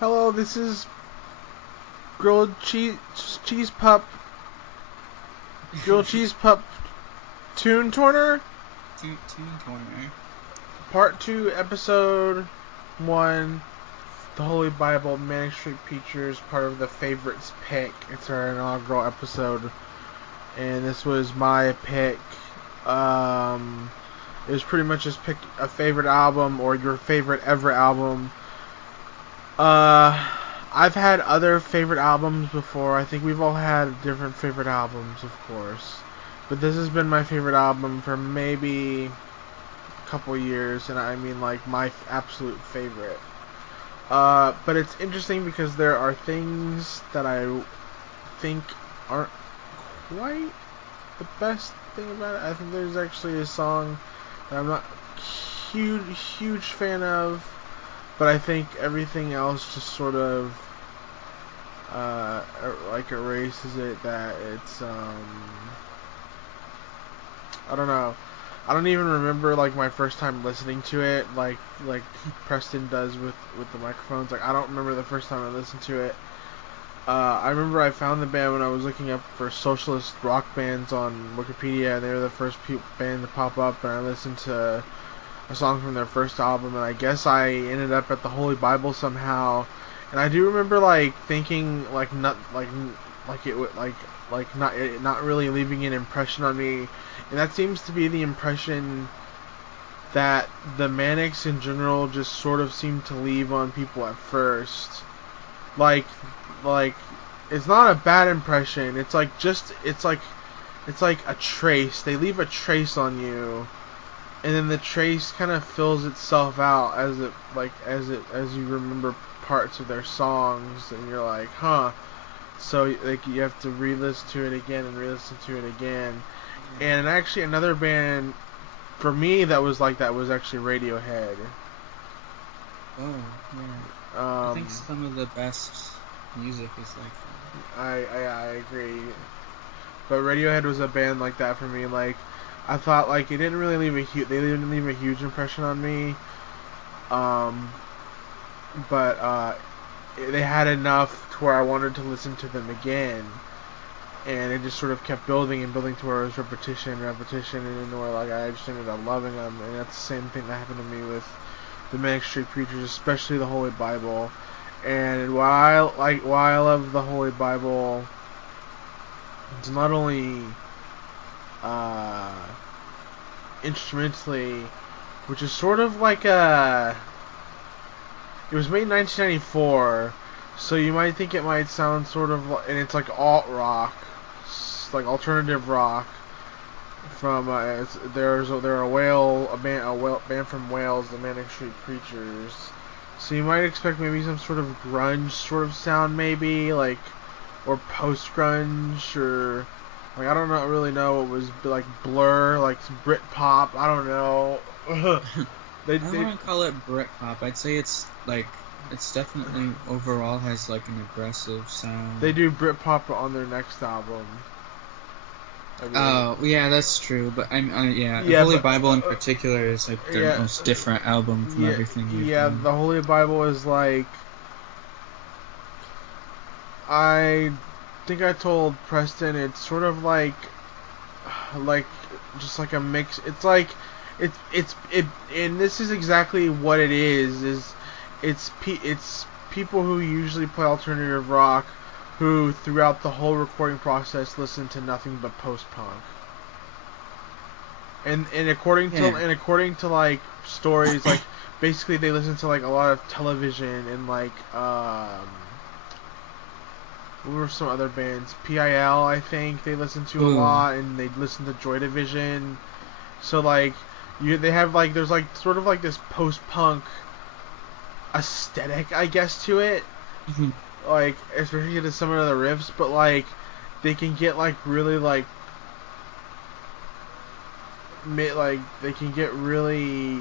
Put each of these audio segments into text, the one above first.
Hello, this is grilled cheese pup, grilled cheese pup tune torner, Tune Corner. part 2, episode 1, the Holy Bible, Manic Street Preachers, part of the favorites pick. It's our inaugural episode, and this was my pick. It was pretty much just pick a favorite album or your favorite ever album. I've had other favorite albums before. I think we've all had different favorite albums, of course. But this has been my favorite album for maybe a couple years, and I mean like my absolute favorite. But it's interesting because there are things that I think aren't quite the best thing about it. I think there's actually a song that I'm not huge fan of, but I think everything else just sort of like erases it. That it's I don't know. I don't even remember like my first time listening to it, like Preston does with the microphones. Like I don't remember the first time I listened to it. I remember I found the band when I was looking up for socialist rock bands on Wikipedia, and they were the first band to pop up, and I listened to a song from their first album, and I guess I ended up at the Holy Bible somehow. And I do remember like thinking like not like it would like not really leaving an impression on me, and that seems to be the impression that the Manics in general just sort of seem to leave on people at first. Like it's not a bad impression. It's like it's like a trace. They leave a trace on you, and then the trace kind of fills itself out as you remember parts of their songs, and you're like, huh. So like you have to re-listen to it again and re-listen to it again. And actually another band for me that was like that was actually Radiohead. Oh, yeah. I think some of the best music is like that. I agree. But Radiohead was a band like that for me. Like I thought like it didn't really they didn't leave a huge impression on me. But they had enough to where I wanted to listen to them again, and it just sort of kept building and building to where it was repetition, and then where like I just ended up loving them. And that's the same thing that happened to me with the Manic Street Preachers, especially the Holy Bible. And while I love the Holy Bible, it's not only instrumentally, which is sort of like a. It was made in 1994, so you might think it might sound sort of like, and it's like alt rock, like alternative rock. From they're a band from Wales, the Manic Street Preachers. So you might expect maybe some sort of grunge sort of sound, maybe like, or post grunge, or like I don't really know what was like Blur, like Brit pop. I don't know. I don't want to call it Britpop. I'd say it's definitely overall has like an aggressive sound. They do Britpop on their next album. Oh, yeah, that's true. But the Holy Bible in particular is like their most different album from everything. The Holy Bible is like, I think I told Preston, it's sort of like just like a mix. It's like and this is exactly what it is. It's people who usually play alternative rock, who throughout the whole recording process listen to nothing but post-punk. And according to like stories, like basically they listen to like a lot of television and like what were some other bands? PIL, I think they listen to a lot, and they listen to Joy Division. So like they have like there's like sort of like this post-punk aesthetic, I guess, to it. Mm-hmm. Like especially to some of the riffs, but like they can get like really like they can get really,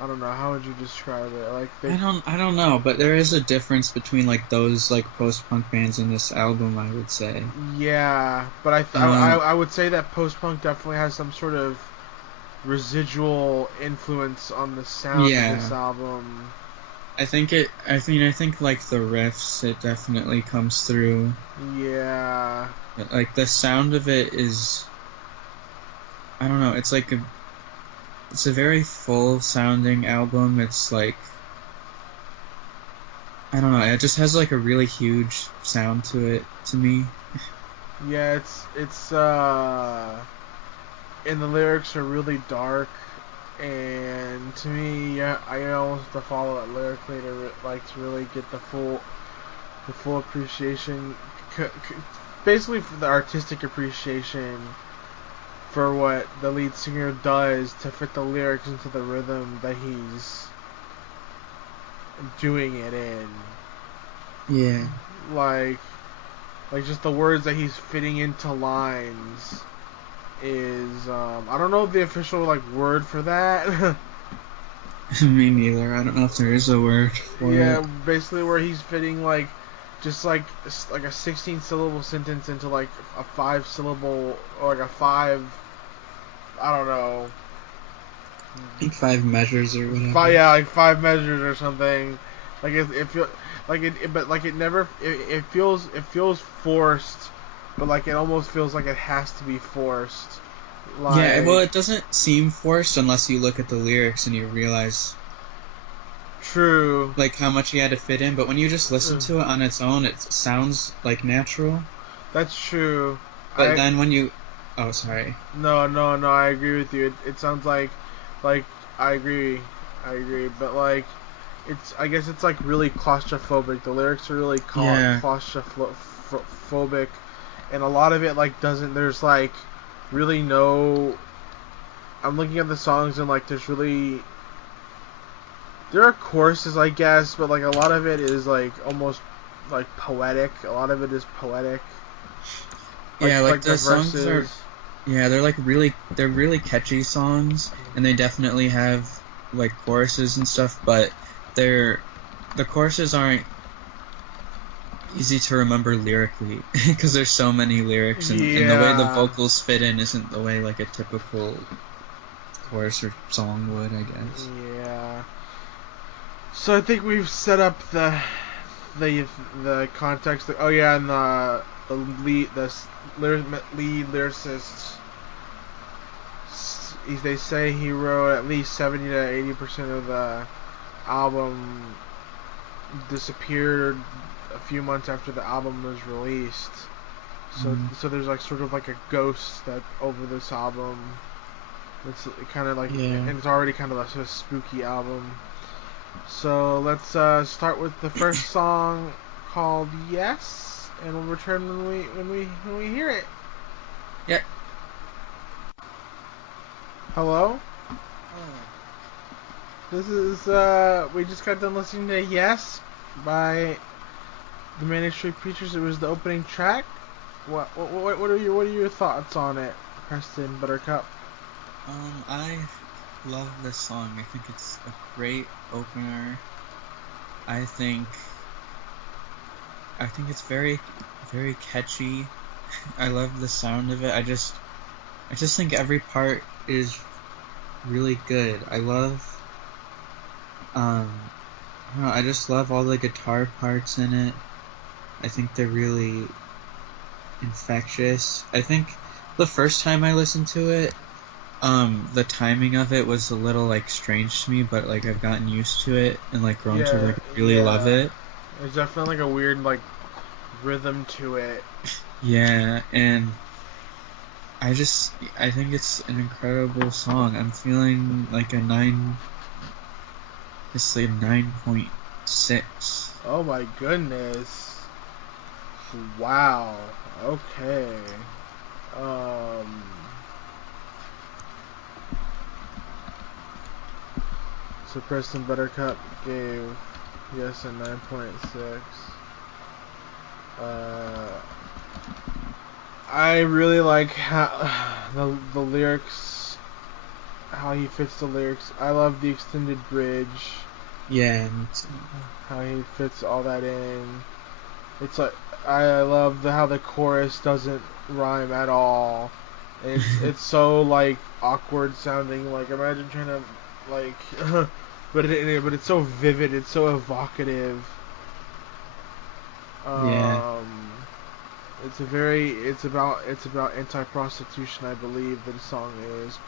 I don't know, how would you describe it? Like I don't know, but there is a difference between like those like post-punk bands in this album, I would say. Yeah, but I would say that post-punk definitely has some sort of residual influence on the sound of this album. I think like the riffs, it definitely comes through. Yeah. Like the sound of it is, I don't know, it's a very full sounding album. It's like, I don't know, it just has like a really huge sound to it to me. Yeah, it's and the lyrics are really dark, and to me, yeah, I almost have to follow it lyrically to really get the full appreciation, basically for the artistic appreciation for what the lead singer does to fit the lyrics into the rhythm that he's doing it in. Yeah. Like just the words that he's fitting into lines is I don't know the official like word for that. Me neither. I don't know if there is a word for Yeah, it. basically where he's fitting like just like a 16 syllable sentence into like a 5 syllable or like a 5, I don't know, I think 5 measures or five, whatever. yeah, like 5 measures or something. Like it feel like but like it never it feels forced, but like it almost feels like it has to be forced. Yeah, well, Like it doesn't seem forced unless you look at the lyrics and you realize true. like how much he had to fit in. But when you just listen to it on its own, it sounds like natural. That's true. But I then when you, oh sorry, no, I agree with you. It sounds like I agree, but like I guess it's like really claustrophobic. The lyrics are really yeah, claustrophobic, and a lot of it like doesn't. There's like really no. I'm looking at the songs and like there are choruses I guess, but like a lot of it is like almost like poetic. A lot of it is poetic. yeah, like Like the the songs are, verses. yeah, they're really catchy songs, and they definitely have like choruses and stuff, but they're the choruses aren't easy to remember lyrically because there's so many lyrics, and the way the Yeah. vocals fit in isn't the way like a typical chorus or song would, I guess. Yeah. So I think we've set up the the context. Oh yeah, and lead lyricist. They say he wrote at least 70 to 80% of the album. Disappeared a few months after the album was released. So there's like sort of like a ghost that over this album. It's kind of like, Yeah. and it's already kind of a spooky album. So let's start with the first song called "Yes," and we'll return when we hear it. Yeah. Hello. Oh. This is we just got done listening to "Yes" by the Manic Street Preachers. It was the opening track. What are your thoughts on it, Preston Buttercup? I love this song. I think it's a great opener. I think it's very, very catchy. I love the sound of it. I just think every part is really good. I don't know, I just love all the guitar parts in it. I think they're really infectious. I think the first time I listened to it, the timing of it was a little like strange to me, but like I've gotten used to it and like grown to like really love Yeah. it. There's definitely like a weird like rhythm to it. Yeah, and I think it's an incredible song. I'm feeling like it's like 9.6. Oh my goodness. Wow. Okay. Um. So Preston Buttercup gave yes a 9.6. Uh, I really like how the lyrics, how he fits the lyrics. I love the extended bridge, Yeah, how he fits all that in. It's like I love how the chorus doesn't rhyme at all. It's so like awkward sounding. Like imagine trying to like but it's so vivid, it's so evocative. Yeah. It's about anti-prostitution, I believe the song is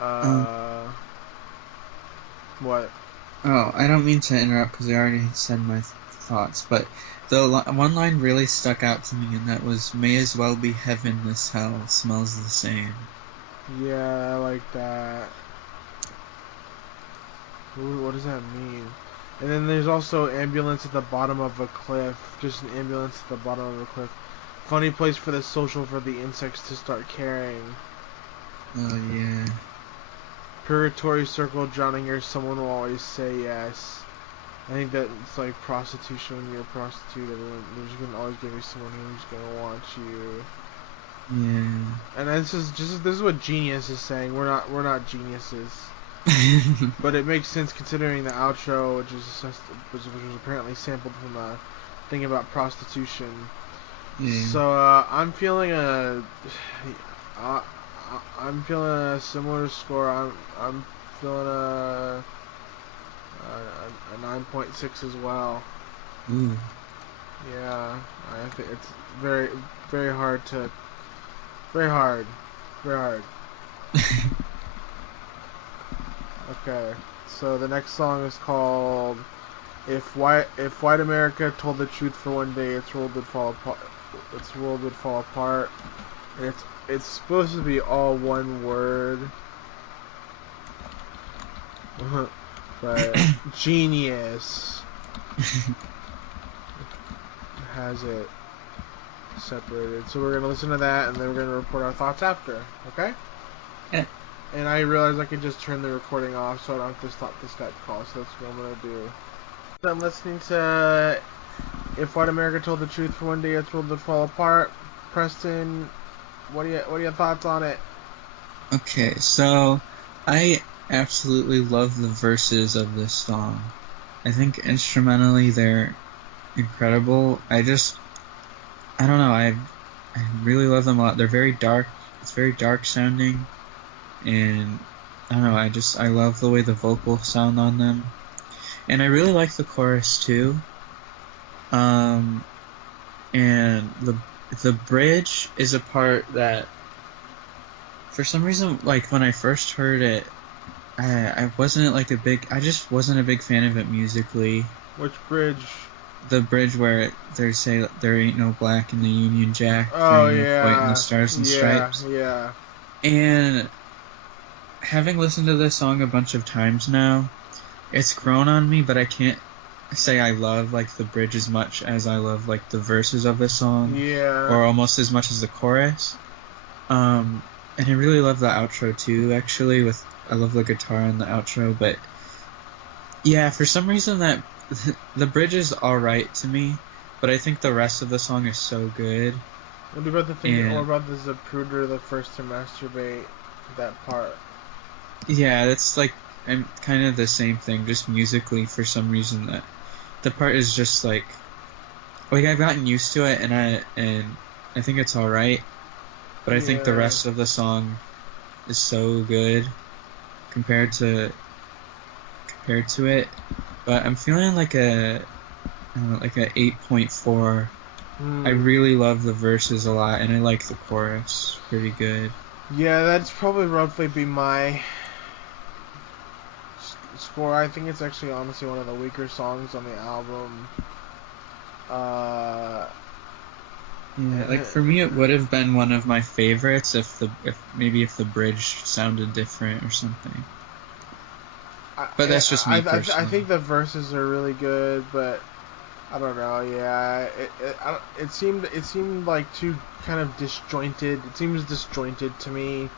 Um. uh what? Oh, I don't mean to interrupt because I already said my thoughts, but one line really stuck out to me, and that was, "May as well be heaven, this hell smells the same." Yeah, I like that. What does that mean? And then there's also ambulance at the bottom of a cliff. Just an ambulance at the bottom of a cliff. Funny place for the social for the insects to start caring. Oh yeah. Purgatory circle drowning here. Someone will always say yes. I think that it's like prostitution. When you're a prostitute, there's gonna always gonna be someone who's gonna want you. Yeah. And this is what Genius is saying. We're not geniuses. But it makes sense considering the outro, which was apparently sampled from a thing about prostitution. Yeah. So I'm feeling I'm feeling a similar score. I'm feeling a 9.6 as well. Ooh. Yeah, I think it's very very hard to very hard. Okay, so the next song is called If White America Told the Truth for One Day, its world would fall apart. Its world would fall apart. And it's supposed to be all one word, but Genius has it separated. So we're gonna listen to that, and then we're gonna report our thoughts after. Okay? Yeah. And I realized I could just turn the recording off, so I don't have to stop the Skype call. So that's what I'm gonna do. I'm listening to If White America Told the Truth for One Day, its world would fall apart. Preston, what are your thoughts on it? Okay, so I absolutely love the verses of this song. I think instrumentally they're incredible. I don't know, I really love them a lot. They're very dark. It's very dark sounding, and I don't know, I love the way the vocals sound on them. And I really like the chorus too. And the bridge is a part that, for some reason, like when I first heard it, I just wasn't a big fan of it musically. Which bridge? The bridge where they say there ain't no black in the Union Jack, Oh there ain't no white in the yeah, Stars and Stripes. yeah. And having listened to this song a bunch of times now, it's grown on me, but I can't say I love like the bridge as much as I love like the verses of the song, Yeah. or almost as much as the chorus. And I really love the outro too. Actually, I love the guitar in the outro, but yeah, for some reason that the bridge is all right to me, but I think the rest of the song is so good. What about what about the Zapruder, the first to masturbate, that part? Yeah, that's like kind of the same thing, just musically. For some reason, that the part is just like I've gotten used to it, and I think it's all right. But I think the rest of the song is so good compared to it. But I'm feeling like a 8.4. I really love the verses a lot, and I like the chorus pretty good. Yeah, that's probably roughly be my score. I think it's actually honestly one of the weaker songs on the album. Yeah, like for me, it would have been one of my favorites if the bridge sounded different or something. But that's just me personally. I think the verses are really good, but I don't know. Yeah, it seemed like too kind of disjointed. It seems disjointed to me,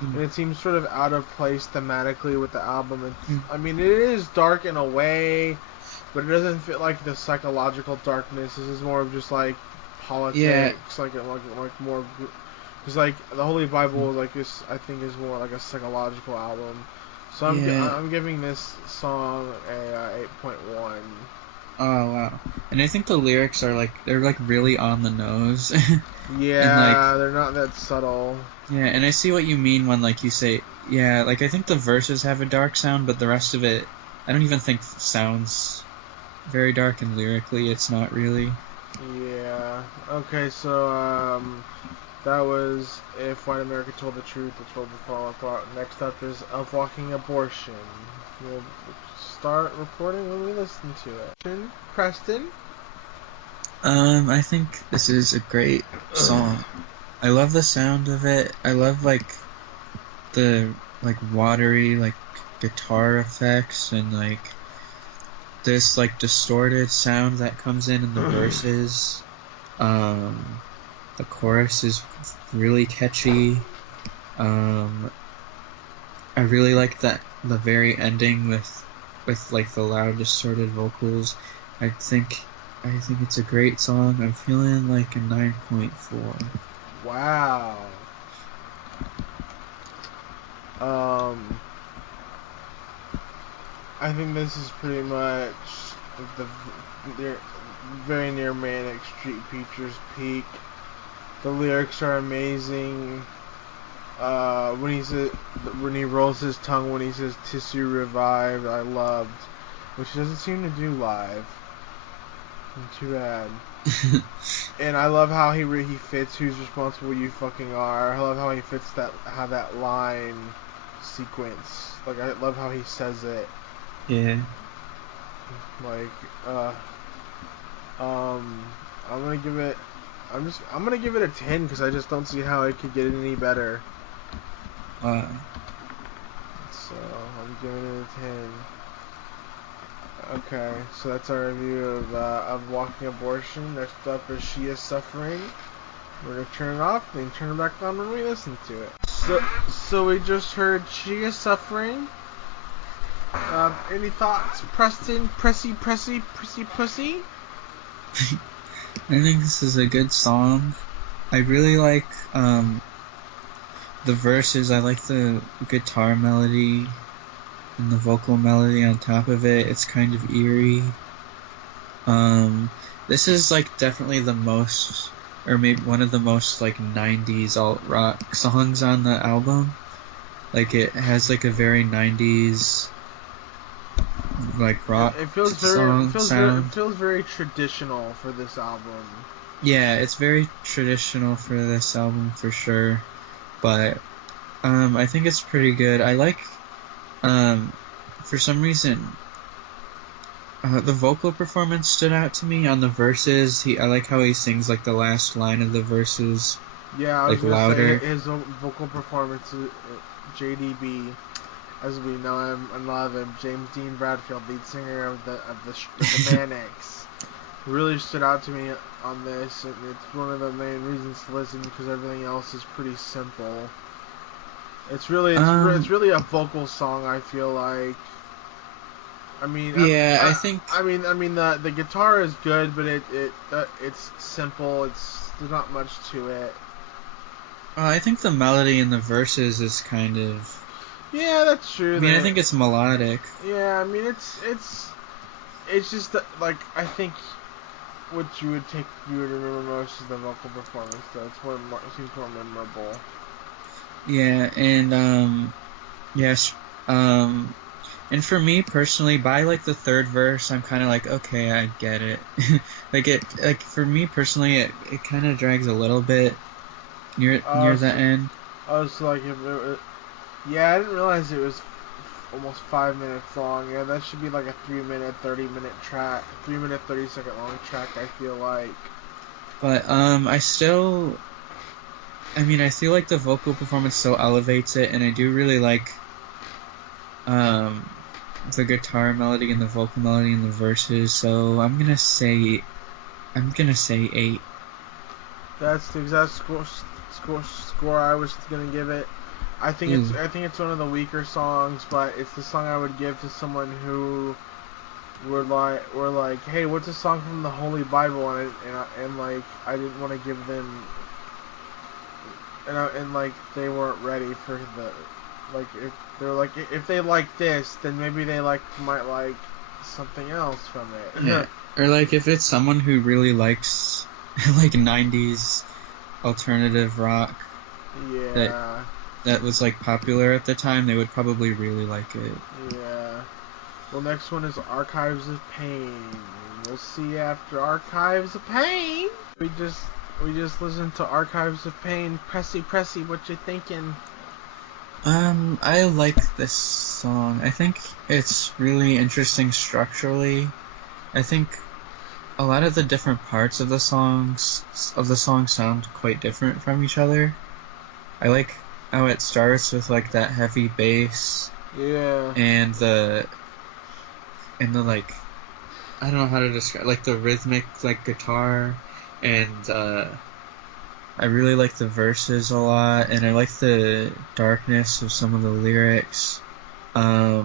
and it seems sort of out of place thematically with the album. I mean, it is dark in a way, but it doesn't feel like the psychological darkness. This is more of just like politics, like more. Because like the Holy Bible is like this, I think is more like a psychological album. So I'm giving this song a 8.1. Oh wow. And I think the lyrics are like they're like really on the nose. And like Yeah, they're not that subtle. yeah, and I see what you mean when like you say yeah, like I think the verses have a dark sound, but the rest of it I don't even think sounds very dark, and lyrically it's not really. Yeah. Okay, so that was If White America Told the Truth, the world would fall apart. Next up is Of Walking Abortion. We'll start reporting when we listen to it. Preston? I think this is a great song. I love the sound of it. I love like the like watery like guitar effects and like this like distorted sound that comes in the verses. Um, the chorus is really catchy. Um, I really like that the very ending with like the loud distorted vocals. I think I think it's a great song. I'm feeling like a 9.4. Wow. Um, I think this is pretty much the near, very near Manic Street Preachers peak. The lyrics are amazing. When when he rolls his tongue when he says "tissue revived," I loved, which he doesn't seem to do live. Too bad. And I love how he fits "Who's responsible? You fucking are." I love how he fits that line sequence. Like I love how he says it. Yeah. Like I'm gonna give it. I'm gonna give it a 10 because I just don't see how it could get any better. Uh, So I'm giving it a 10. Okay, so that's our review of Walking Abortion. Next up is She Is Suffering. We're gonna turn it off and turn it back on when we listen to it. So we just heard She Is Suffering. Any thoughts, Preston? Pressy, pussy? I think this is a good song. I really like the verses. I like the guitar melody and the vocal melody on top of it. It's kind of eerie. This is like definitely the most, or maybe one of the most like 90s alt rock songs on the album. Like it has like a very 90s like rock It feels song it sound. feels very traditional for this album. Yeah, it's very traditional for this album for sure. But I think it's pretty good. I like um for some reason the vocal performance stood out to me on the verses. I like how he sings like the last line of the verses Yeah, I was like gonna say louder. his vocal performance, JDB, as we know him and love him, James Dean Bradfield, lead singer of the Manics, really stood out to me on this, and it's one of the main reasons to listen because everything else is pretty simple. It's Um really a vocal song. I feel like. I mean, yeah, I think I mean the guitar is good, but it's simple. There's not much to it. I think the melody in the verses is kind of Yeah, that's I true. mean, I think it's melodic. Yeah, I mean it's just that, like I think what you would remember most is the vocal performance. Though it seems more memorable. Yeah, and yes, and for me personally, by like the third verse, I'm kind of like, okay, I get it. Like for me personally, it kind of drags a little bit near the So end. I was like, yeah, I didn't realize it was almost 5 minutes long. Yeah, that should be like a 3 minute, 30 minute track, 3 minute, 30 second long track. I feel like. But I mean, I feel like the vocal performance still elevates it, and I do really like um the guitar melody and the vocal melody in the verses. So I'm gonna say 8. That's the exact score I was gonna give it. Ooh. I think it's one of the weaker songs, but it's the song I would give to someone who were like, hey, what's a song from the Holy Bible? And like I didn't want to give them and like they weren't ready for the like if they're like if they like this, then maybe they might like something else from it. Yeah. Or like if it's someone who really likes like 90s alternative rock Yeah. that was like popular at the time, they would probably really like it. Yeah. Well, next one is Archives of Pain. We'll see after Archives of Pain. We just listened to Archives of Pain. Pressy, what you thinking? I like this song. I think it's really interesting structurally. I think a lot of the different parts of the song sound quite different from each other. I like how it starts with like that heavy bass. Yeah. And the like, I don't know how to describe, like the rhythmic like guitar, and I really like the verses a lot, and I like the darkness of some of the lyrics. A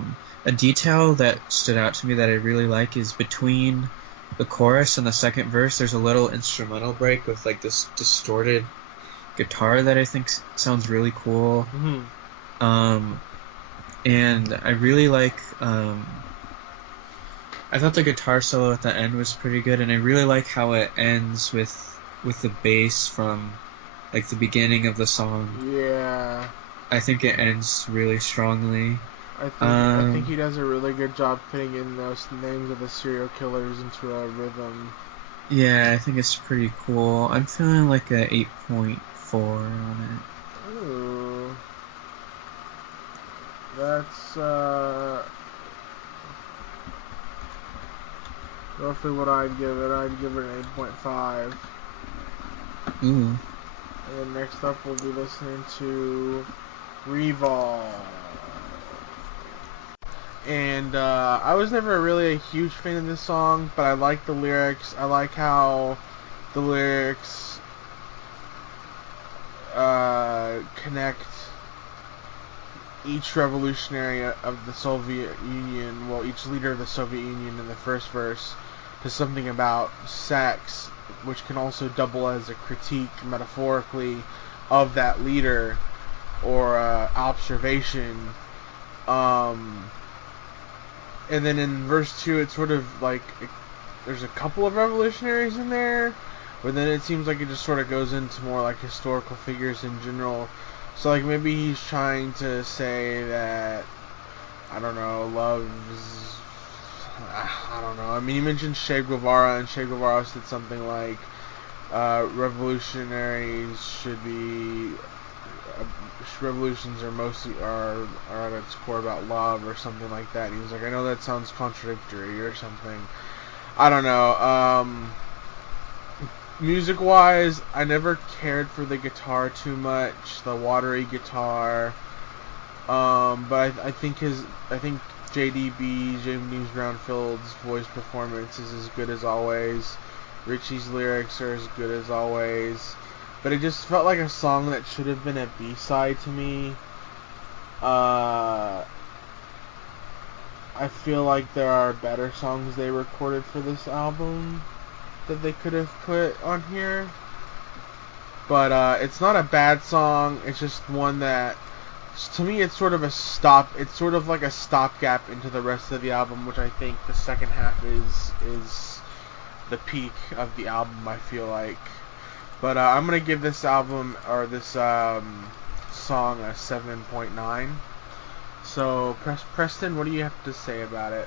detail that stood out to me that I really like is between the chorus and the second verse, there's a little instrumental break with like this distorted guitar that I think sounds really cool. Mm-hmm. And I really like, I thought the guitar solo at the end was pretty good, and I really like how it ends with the bass from like the beginning of the song. Yeah. I think it ends really strongly. I think he does a really good job fitting in those names of the serial killers into a rhythm. Yeah, I think it's pretty cool. I'm feeling like a 8.4 on it. Ooh. That's roughly what I'd give it. I'd give it an 8.5. Ooh. And then next up we'll be listening to Revol. And I was never really a huge fan of this song, but I like the lyrics. I like how the lyrics connect each revolutionary of the Soviet Union, well, each leader of the Soviet Union in the first verse, to something about sex, which can also double as a critique, metaphorically, of that leader, or observation. And then in verse 2, it's sort of like, there's a couple of revolutionaries in there, but then it seems like it just sort of goes into more like historical figures in general. So like maybe he's trying to say that, I don't know, love's, I don't know. I mean, he mentioned Che Guevara, and Che Guevara said something like, revolutionaries should be, revolutions are mostly are at its core about love or something like that. And he was like, I know that sounds contradictory or something. I don't know. Music wise, I never cared for the guitar too much, the watery guitar. But I think JDB, James Brownfield's voice performance is as good as always. Richie's lyrics are as good as always. But it just felt like a song that should have been a B-side to me. I feel like there are better songs they recorded for this album that they could have put on here. But it's not a bad song. It's just one that, to me, it's sort of like a stopgap into the rest of the album, which I think the second half is the peak of the album, I feel like. But I'm gonna give this album, or this song, a 7.9. So Preston, what do you have to say about it?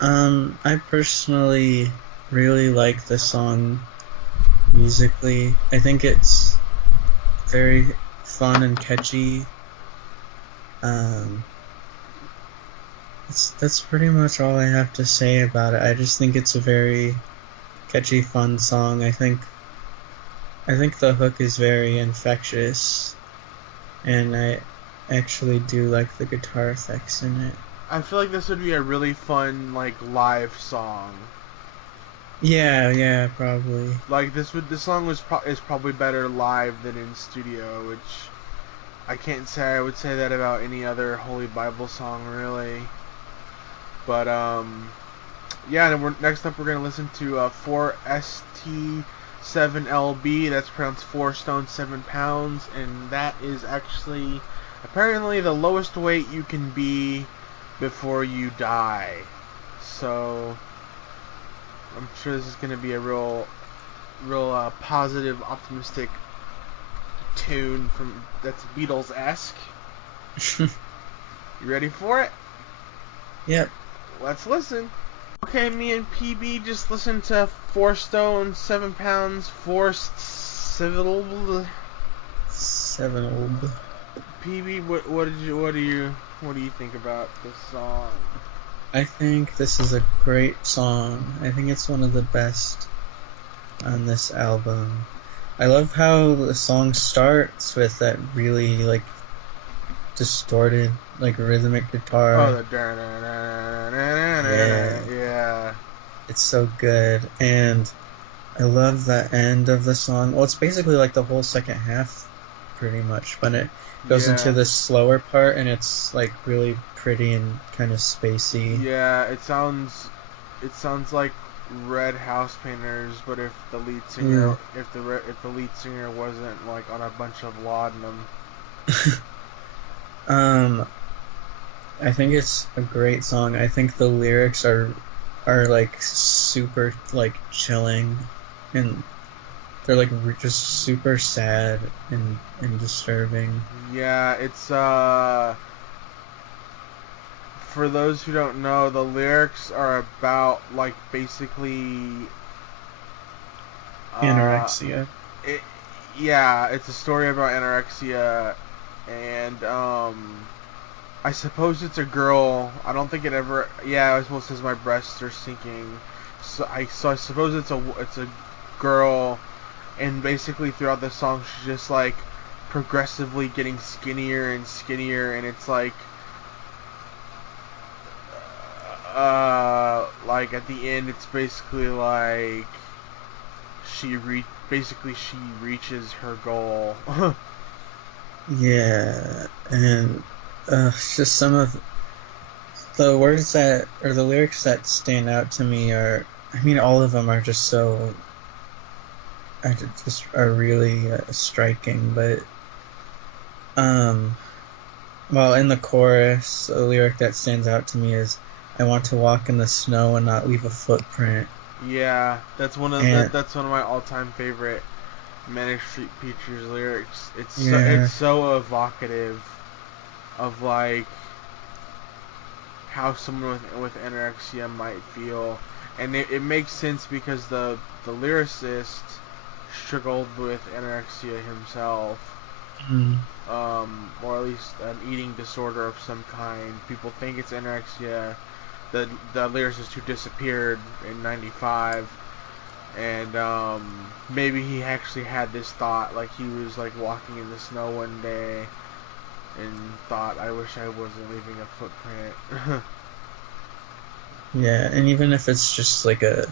I personally really like the song musically. I think it's very fun and catchy. That's pretty much all I have to say about it. I just think it's a very catchy, fun song. I think the hook is very infectious, and I actually do like the guitar effects in it. I feel like this would be a really fun, like, live song. Yeah, probably. Like, this song is probably better live than in studio, which I can't say I would say that about any other Holy Bible song, really. But, yeah, and next up we're going to listen to 4ST7LB, that's pronounced 4 stone 7 pounds, and that is actually apparently the lowest weight you can be before you die. So I'm sure this is going to be a real positive, optimistic tune from that's Beatles-esque. You ready for it? Yep. Let's listen. Okay, me and PB just listened to 4 Stone, 7 Pounds, Forced Civil. 7 old. PB, what do you think about this song? I think this is a great song. I think it's one of the best on this album. I love how the song starts with that really like distorted, like rhythmic guitar. Oh, the yeah. It's so good, and I love the end of the song. Well, it's basically like the whole second half, pretty much, when it goes into the slower part, and it's like really pretty and kind of spacey. Yeah, it sounds like Red House Painters, but if the lead singer if the lead singer wasn't like on a bunch of laudanum. I think it's a great song. I think the lyrics are like super like chilling, and they're like just super sad and disturbing. Yeah, it's for those who don't know, the lyrics are about like basically anorexia. It's a story about anorexia, and I suppose it's a girl. I don't think it ever. Yeah, I suppose it says my breasts are sinking. So I suppose it's a girl, and basically throughout the song she's just like progressively getting skinnier and skinnier, and it's like at the end it's basically like she reaches her goal. Yeah, and it's just some of the words that, or the lyrics that stand out to me are, I mean, all of them are just so, are really striking, but, well, in the chorus, the lyric that stands out to me is, I want to walk in the snow and not leave a footprint. Yeah, that's one of my all-time favorite Manic Street Preachers lyrics. It's so evocative of like how someone with anorexia might feel, and it makes sense because the lyricist struggled with anorexia himself, or at least an eating disorder of some kind. People think it's anorexia. The lyricist who disappeared in '95, and maybe he actually had this thought, like he was like walking in the snow one day and thought, I wish I wasn't leaving a footprint. Yeah, and even if it's just like a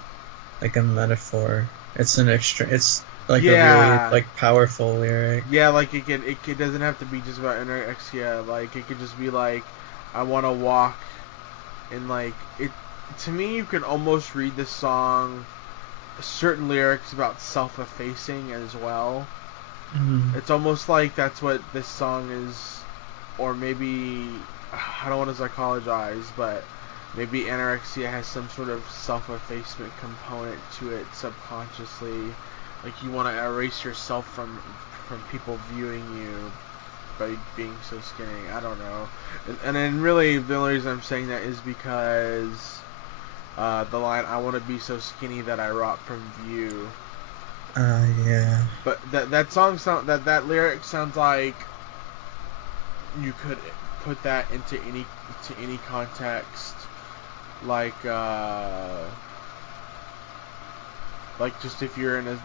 metaphor, it's an extra. It's like a really like powerful lyric. Yeah, like it doesn't have to be just about anorexia. Like it could just be like, I want to walk, and like it. To me, you can almost read this song, certain lyrics about self-effacing as well. It's almost like that's what this song is, or maybe I don't want to psychologize, but maybe anorexia has some sort of self-effacement component to it subconsciously. Like you want to erase yourself from people viewing you by being so skinny. I don't know. And then really the only reason I'm saying that is because the line, I want to be so skinny that I rot from view. Yeah. But that lyric sounds like you could put that into any context, like just if you're in an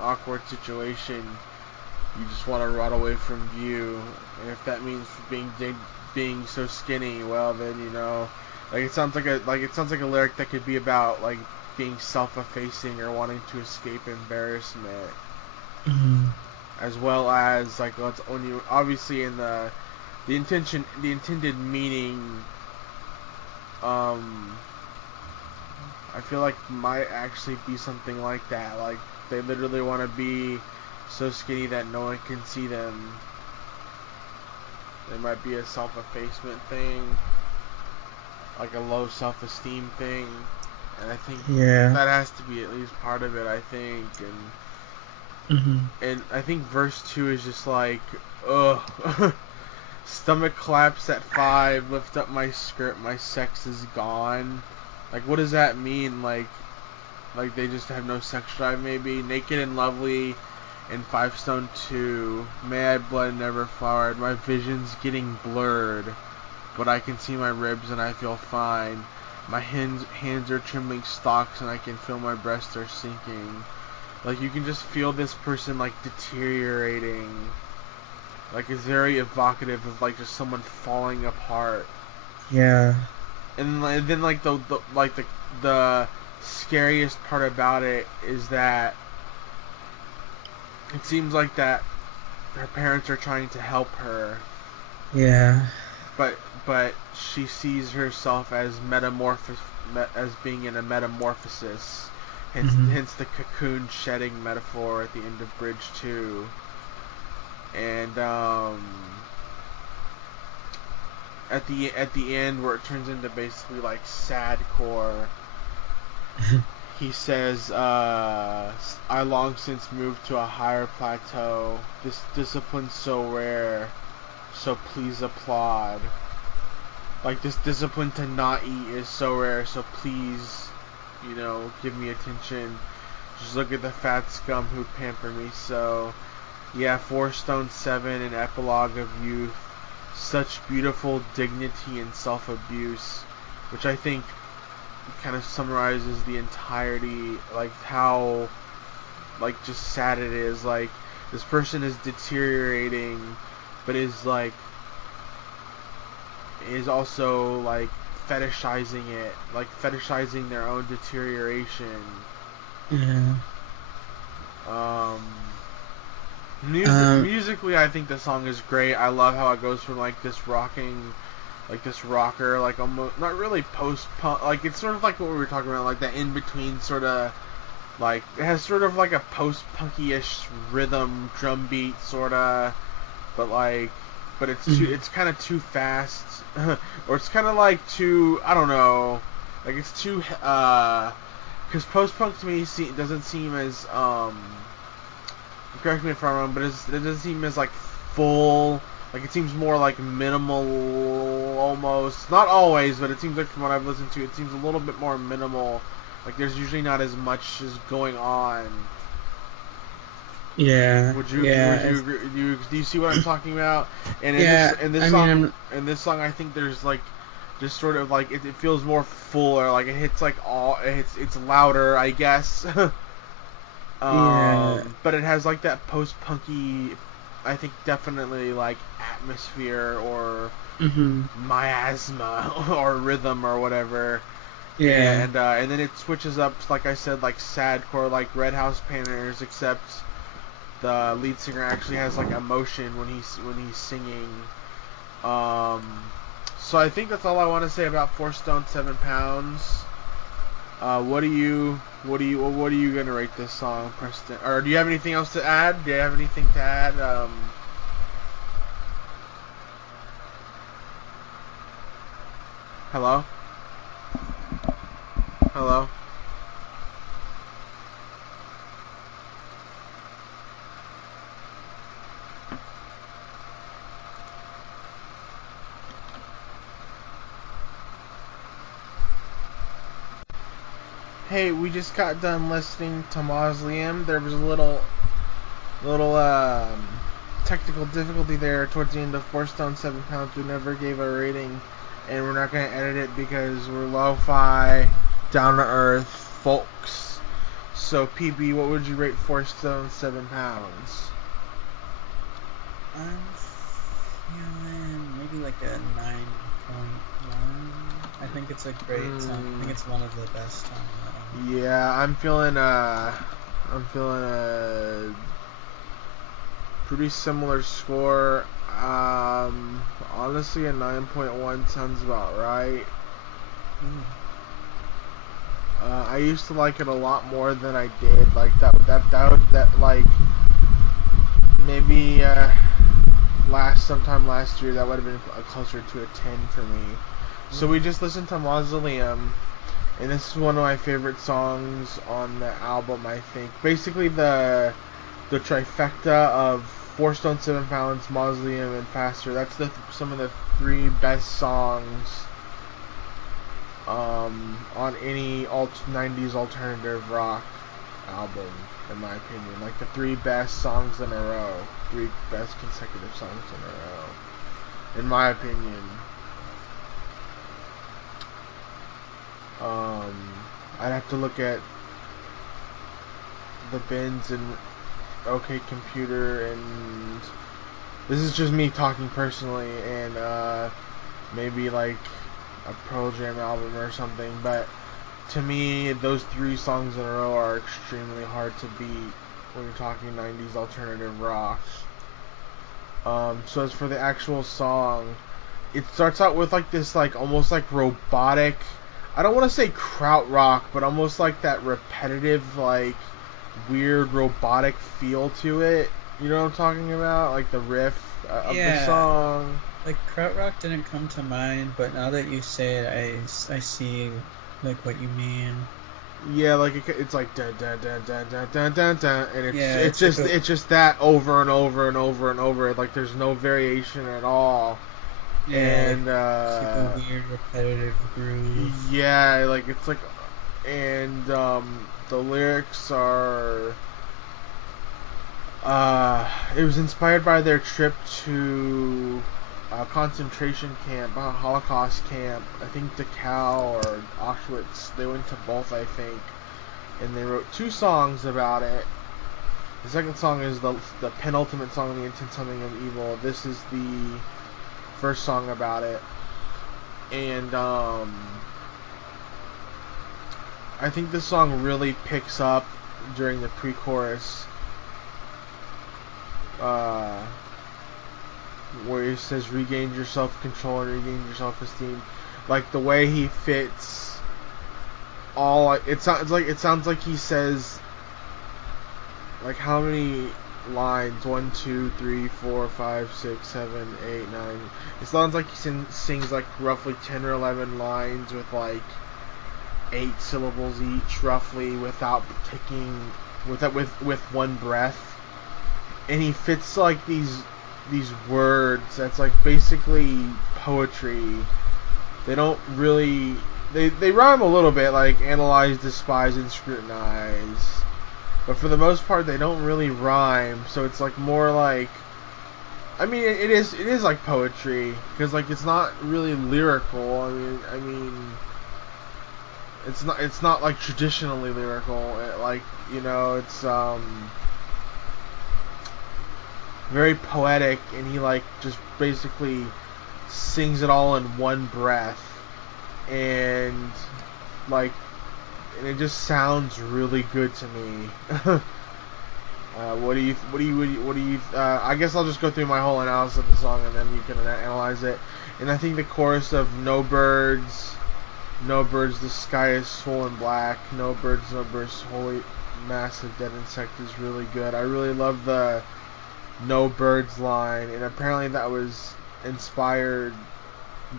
awkward situation, you just want to run away from view, and if that means being so skinny, well then it sounds like a lyric that could be about like being self-effacing or wanting to escape embarrassment, as well as like let's own you. Obviously, in the intended meaning, I feel like might actually be something like that. Like they literally want to be so skinny that no one can see them. There might be a self-effacement thing. like a low self-esteem thing, and I think Yeah. that has to be at least part of it. I think, and I think verse 2 is just like, ugh. Stomach collapse at 5. Lift up my skirt. My sex is gone. Like, what does that mean? Like they just have no sex drive, maybe. Naked and lovely in 5 stone 2. May I blood never flowered. My vision's getting blurred, but I can see my ribs and I feel fine. My hands are trembling stalks and I can feel my breasts are sinking. Like, you can just feel this person, like, deteriorating. Like, it's very evocative of, like, just someone falling apart. Yeah. And then, like, the scariest part about it is that it seems like that her parents are trying to help her. Yeah. But she sees herself as as being in a metamorphosis. Hence the cocoon shedding metaphor at the end of Bridge 2. And at the end where it turns into basically like sadcore, he says, I long since moved to a higher plateau. This discipline's so rare, so please applaud. Like, this discipline to not eat is so rare, so please, give me attention. Just look at the fat scum who pamper me so. Yeah, 4 stone 7, an epilogue of youth. Such beautiful dignity and self-abuse, which I think kind of summarizes the entirety, like, how, like, just sad it is. Like, this person is deteriorating, but is also, like, fetishizing it, like, fetishizing their own deterioration. Yeah. Musically, I think the song is great. I love how it goes from, like, this rocker, like, almost, not really post-punk, like, it's sort of like what we were talking about, like, the in-between sort of, like, it has sort of, like, a post-punky-ish rhythm, drum beat, sort of, but it's kind of too fast, or it's kind of, like, too, I don't know, like, it's too, because post-punk to me doesn't seem as, correct me if I'm wrong, but it doesn't seem as, like, full. Like, it seems more like minimal, almost. Not always, but it seems like from what I've listened to, it seems a little bit more minimal. Like, there's usually not as much as going on. Yeah. Would you agree? Do you see what I'm talking about? And in this song, I think there's, like, just sort of, like, it feels more full, or, like, it hits, like, it's louder, I guess. But it has, like, that post-punky, I think, definitely, like, atmosphere or miasma or rhythm or whatever. Yeah. And then it switches up, like I said, like sadcore, like Red House Painters, except the lead singer actually has, like, emotion when he's singing. So I think that's all I want to say about 4 Stone 7 Pounds. What are you gonna rate this song, Preston? Or do you have anything else to add? Hello? Hello? Hey, we just got done listening to Mausoleum. There was a little technical difficulty there towards the end of 4 Stone 7 Pounds. We never gave a rating, and we're not gonna edit it because we're lo-fi, down to earth folks. So PB, what would you rate 4 Stone 7 Pounds? I'm feeling maybe like a 9.1. I think it's a great song. I think it's one of the best songs. Yeah, I'm feeling a pretty similar score. Honestly, a 9.1 sounds about right. I used to like it a lot more than I did. Like that like maybe sometime last year that would have been closer to a 10 for me. So we just listened to Mausoleum, and this is one of my favorite songs on the album, I think. Basically, the trifecta of 4 Stone 7 Pounds, Mausoleum, and Faster. That's some of the 3 best songs on any 90s alternative rock album, in my opinion. Like the 3 best songs in a row, 3 best consecutive songs in a row, in my opinion. I'd have to look at the bins and OK Computer, and this is just me talking personally, and maybe like a Pearl Jam album or something, but to me, those 3 songs in a row are extremely hard to beat when you're talking 90s alternative rock. So as for the actual song, it starts out with like this like almost like robotic, I don't want to say krautrock, but almost like that repetitive, like weird robotic feel to it. You know what I'm talking about? Like the riff of the song. Like krautrock didn't come to mind, but now that you say it, I see like what you mean. Yeah, like it's like dun dun dun dun dun dun dun dun, and it's like just that over and over and over and over. Like there's no variation at all. Yeah, and it's like a weird repetitive groove. Yeah, like it's like, and the lyrics are. It was inspired by their trip to a concentration camp, a Holocaust camp. I think Dachau or Auschwitz. They went to both, I think, and they wrote 2 songs about it. The second song is the penultimate song, The Intense Humming of Evil. This is the first song about it, and I think this song really picks up during the pre-chorus, where he says regain your self-control and regain your self-esteem. Like the way he fits all, it sounds like he says, like, how many lines? 1, 2, 3, 4, 5, 6, 7, 8, 9. It sounds like he sings like roughly 10 or 11 lines with like 8 syllables each, roughly, without taking with one breath. And he fits like these words that's like basically poetry. They don't really, they rhyme a little bit, like analyze, despise, and scrutinize, but for the most part they don't really rhyme. So it's like more like, I mean it is like poetry, because like it's not really lyrical. I mean it's not like traditionally lyrical. Like, you know, it's very poetic, and he like just basically sings it all in one breath, and like, and it just sounds really good to me. What do you I guess I'll just go through my whole analysis of the song, and then you can analyze it. And I think the chorus of no birds, the sky is swollen black, no birds, holy massive dead insect is really good. I really love the no birds line, and apparently that was inspired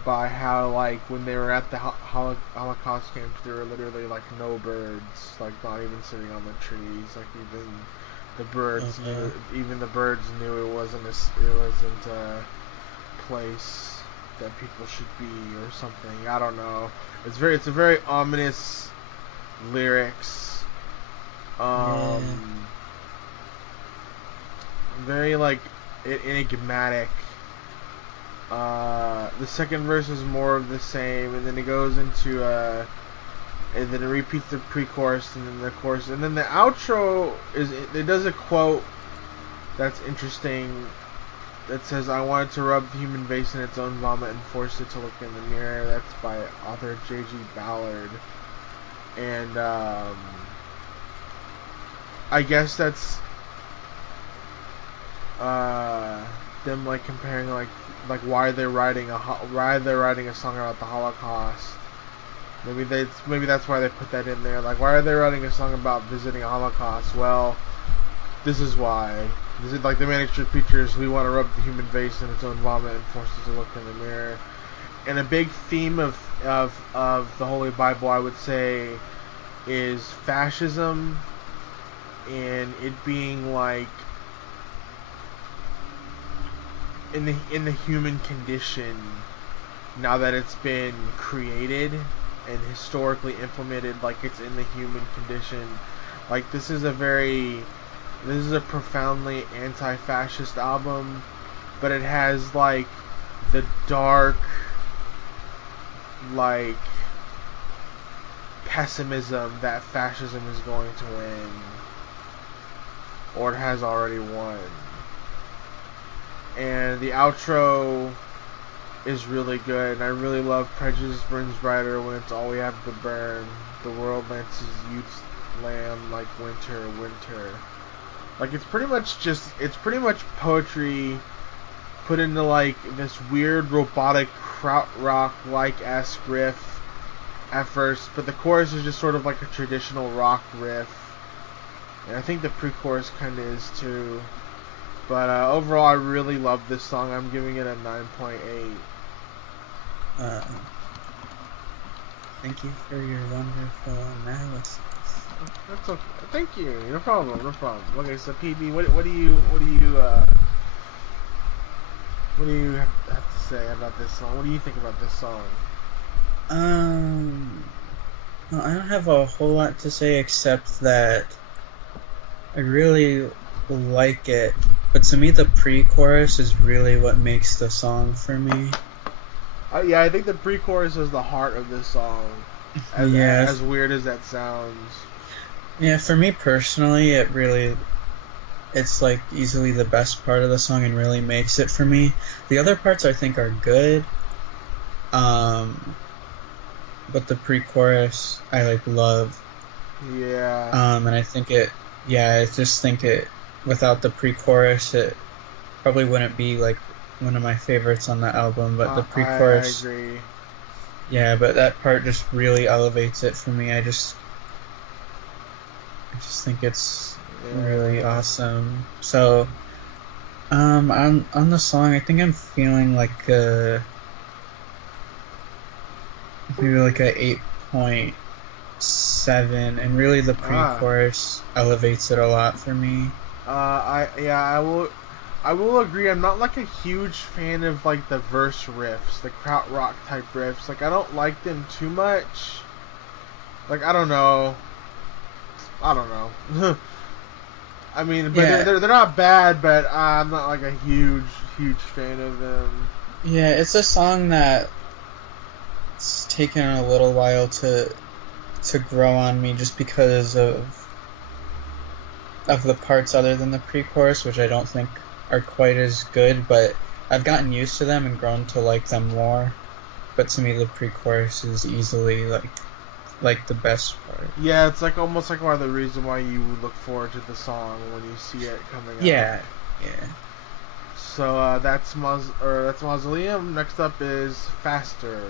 by how, like, when they were at the Holocaust camps, there were literally like no birds, like not even sitting on the trees. Like even the birds knew it wasn't a place that people should be, or something. I don't know. It's a very ominous lyrics. Very like enigmatic. The second verse is more of the same, and then it goes into and then it repeats the pre-chorus, and then the chorus, and then the outro it does a quote that's interesting, that says, "I wanted to rub the human face in its own vomit and force it to look in the mirror." That's by author J.G. Ballard, and I guess that's them like comparing like why they're writing a song about the Holocaust. Maybe that's why they put that in there. Like, why are they writing a song about visiting a Holocaust? Well, this is why. This is like the Manic Street Preachers. We want to rub the human face in its own vomit and force it to look in the mirror. and a big theme of the Holy Bible, I would say, is fascism, and it being like in the human condition now that it's been created and historically implemented, like it's in the human condition. Like this is a profoundly anti-fascist album, but it has like the dark, like pessimism that fascism is going to win, or it has already won. And the outro is really good, and I really love Prejudice Burns Brighter when it's all we have to burn. The world lets his youth's lamb like winter, winter. Like it's pretty much poetry put into like this weird robotic krautrock like esque riff at first, but the chorus is just sort of like a traditional rock riff, and I think the pre-chorus kind of is too. But overall, I really love this song. I'm giving it a 9.8. Thank you for your wonderful analysis. That's okay. Thank you. No problem. No problem. Okay, so PB, what do you have to say about this song? What do you think about this song? Well, I don't have a whole lot to say except that I really like it, but to me the pre-chorus is really what makes the song for me. Yeah, I think the pre-chorus is the heart of this song. As weird as that sounds. Yeah, for me personally, it's like easily the best part of the song and really makes it for me. The other parts I think are good, but the pre-chorus I like love. Yeah. And I think I just think without the pre-chorus, it probably wouldn't be like one of my favorites on the album. But the pre-chorus, I agree. Yeah, but that part just really elevates it for me. I just think it's really awesome. So, on the song, I think I'm feeling like maybe like a 8.7, and really the pre-chorus elevates it a lot for me. I will agree. I'm not like a huge fan of like the verse riffs, the krautrock type riffs. Like I don't like them too much. Like I don't know. I mean, but they're not bad, but I'm not like a huge fan of them. Yeah, it's a song that it's taken a little while to grow on me just because of the parts other than the pre-chorus, which I don't think are quite as good, but I've gotten used to them and grown to like them more. But to me, the pre-chorus is easily like the best part. Yeah, it's like almost like one of the reason why you look forward to the song when you see it coming out. Yeah. So that's Mausoleum. Next up is Faster.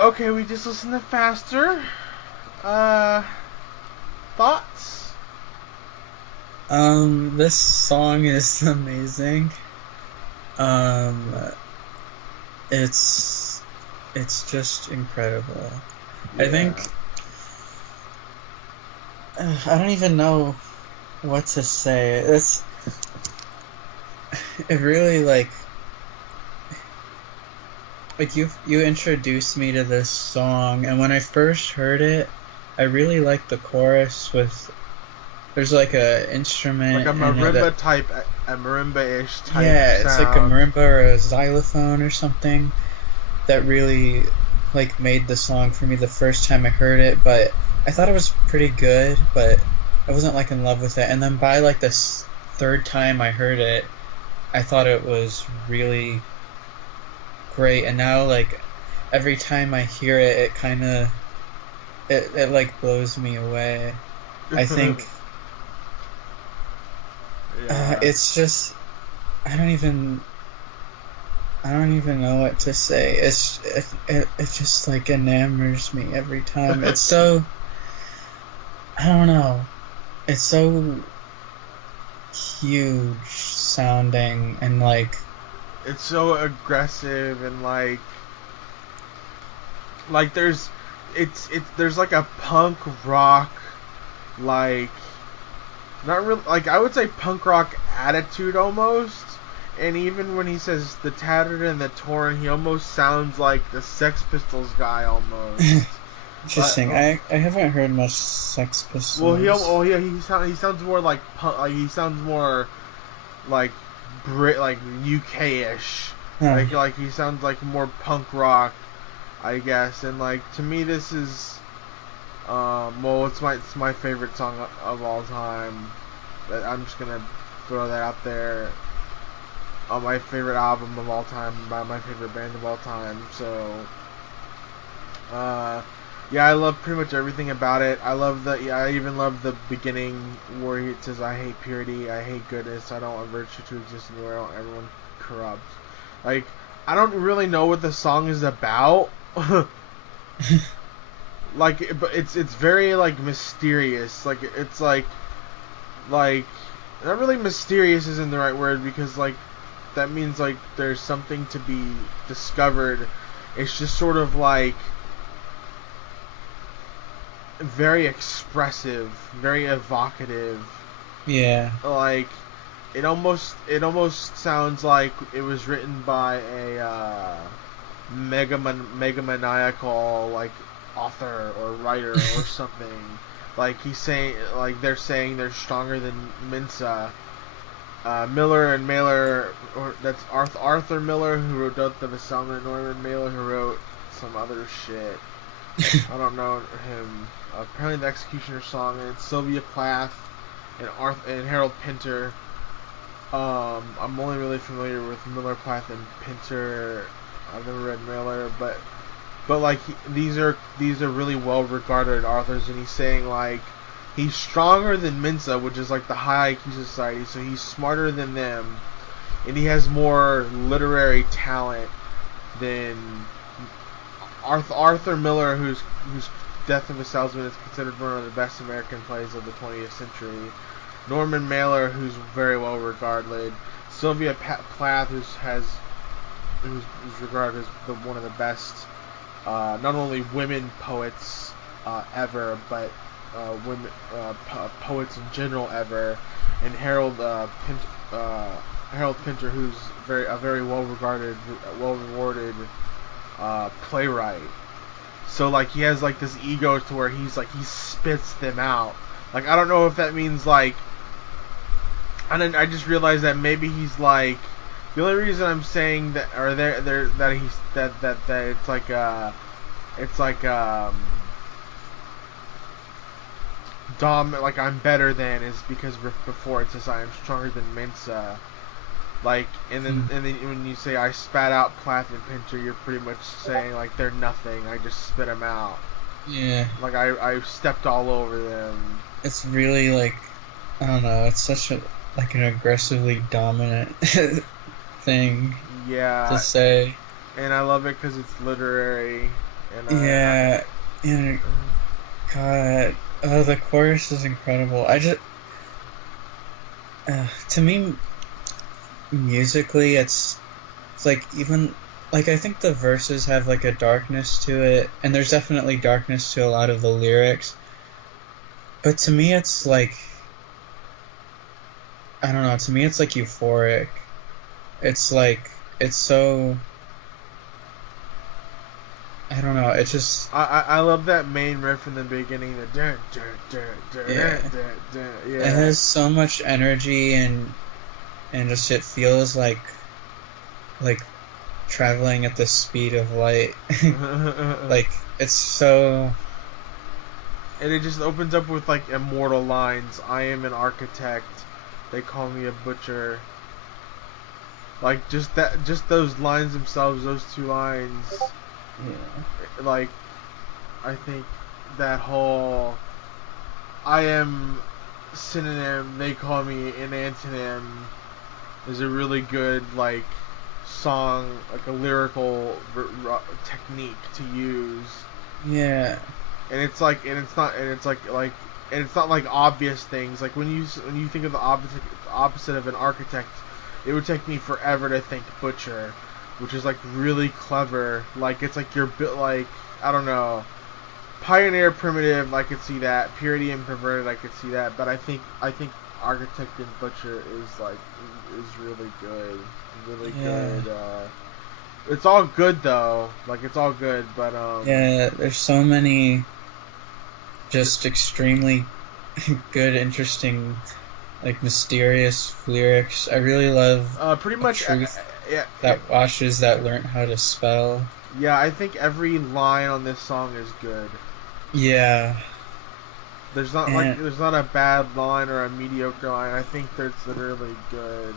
Okay, we just listened to Faster. Thoughts? This song is amazing. It's just incredible. Yeah. I think I don't even know what to say. It really like you introduced me to this song, and when I first heard it, I really liked the chorus with. There's like a instrument, like a marimba-ish type. Yeah, it's sound. like a marimba or a xylophone or something that really like made the song for me the first time I heard it. But I thought it was pretty good, but I wasn't like in love with it. And then by like the third time I heard it, I thought it was really great. And now like every time I hear it, it kind of it like blows me away. I think. It's just I don't even know what to say. It just like enamors me every time. It's so I don't know. It's so huge sounding and like it's so aggressive and like Like there's like a punk rock, like, not really, like, I would say punk rock attitude almost. And even when he says the tattered and the torn, he almost sounds like the Sex Pistols guy almost. Interesting. I haven't heard much Sex Pistols. He sounds more like punk. Like, he sounds more like like UK-ish. Huh. Like he sounds like more punk rock, I guess. And like, to me, this is it's my favorite song of all time. I'm just gonna throw that out there. My favorite album of all time by my favorite band of all time. So, yeah, I love pretty much everything about it. I even love the beginning where it says, "I hate purity, I hate goodness, I don't want virtue to exist anywhere, I want everyone corrupt." Like, I don't really know what the song is about. Like, but it's very, like, mysterious. Like, it's like not really mysterious isn't the right word, because like that means like there's something to be discovered. It's just sort of like very expressive, very evocative. Yeah. Like, it almost sounds like it was written by a megamaniacal, like, author or writer or something. Like, they're saying they're stronger than Mensa. Miller and Mailer, or that's Arthur Miller, who wrote Death of a Salmon, and Norman Mailer, who wrote some other shit. I don't know him. Apparently the Executioner song, and it's Sylvia Plath and Harold Pinter. I'm only really familiar with Miller, Plath, and Pinter. I've never read Mailer, but like, these are really well regarded authors, and he's saying like he's stronger than Mensa, which is like the high IQ society, so he's smarter than them, and he has more literary talent than Arthur Miller, whose Death of a Salesman is considered one of the best American plays of the 20th century. Norman Mailer, who's very well regarded. Sylvia Plath, who's regarded as one of the best, not only women poets ever, but poets in general ever. And Harold Pinter, who's a very well regarded, well rewarded playwright. So like, he has like this ego to where he spits them out. Like, I don't know if that means like, I just realized that maybe he's like, the only reason I'm saying that, or that it's like like I'm better than, is because before it says I am stronger than Mensa. Like, and then when you say I spat out Plath and Pinter, you're pretty much saying like they're nothing. I just spit them out. Yeah. Like, I stepped all over them. It's really like, I don't know. It's such a like an aggressively dominant thing. Yeah. To say. And I love it because it's literary. And yeah. And God, the chorus is incredible. To me, musically, it's like, even like, I think the verses have like a darkness to it, and there's definitely darkness to a lot of the lyrics, but to me it's like, I don't know, to me it's like euphoric. It's like, it's so, I don't know, it's just, I love that main riff in the beginning, the dun, dun, dun, dun, yeah. Dun, dun, yeah. It has so much energy, and just, it feels like traveling at the speed of light. Like, it's so, and it just opens up with like immortal lines. I am an architect, they call me a butcher. Like, just those lines themselves, those two lines. yeah. Like, I think that whole I am synonym, they call me an antonym, is a really good, like, song, like a lyrical technique to use. Yeah. And it's like, and it's not like obvious things. Like, when you think of the opposite of an architect, it would take me forever to think butcher, which is like really clever. Like, it's like you're like I don't know. Pioneer, Primitive, I could see that. Purity and Perverted, I could see that. But I think Architect and Butcher is really good, really Yeah. good. It's all good though. It's all good, but Yeah, there's so many just extremely good, interesting, like mysterious lyrics. I really love pretty a much, truth yeah, that washes that learned how to spell. yeah. I think every line on this song is good. Yeah, and There's not a bad line or a mediocre line. I think that's literally good.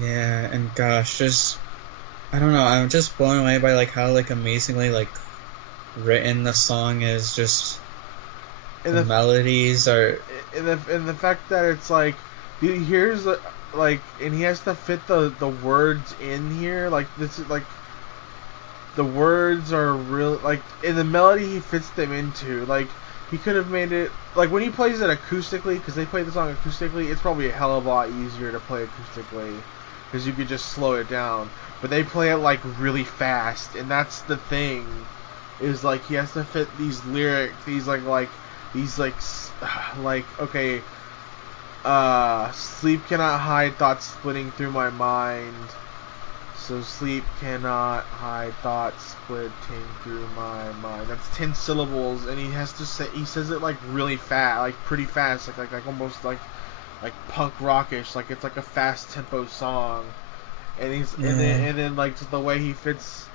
yeah, and gosh, just I don't know. I'm just blown away by like how like amazingly like written the song is. Just And the the melodies are. and the fact that it's like here's and he has to fit the words in here. Like this is like the words are real. Like in the melody he fits them into. Like he could have made it like when he plays it acoustically, because they play the song acoustically. It's probably a hell of a lot easier to play acoustically because you could just slow it down. But they play it like really fast, and that's the thing. Is like he has to fit these lyrics, these okay, sleep cannot hide thoughts splitting through my mind. So sleep cannot hide thoughts splitting through my mind. That's 10 syllables, and he says it like really fast, like pretty fast, like almost like punk rockish, like it's like a fast tempo song. And then like just the way he fits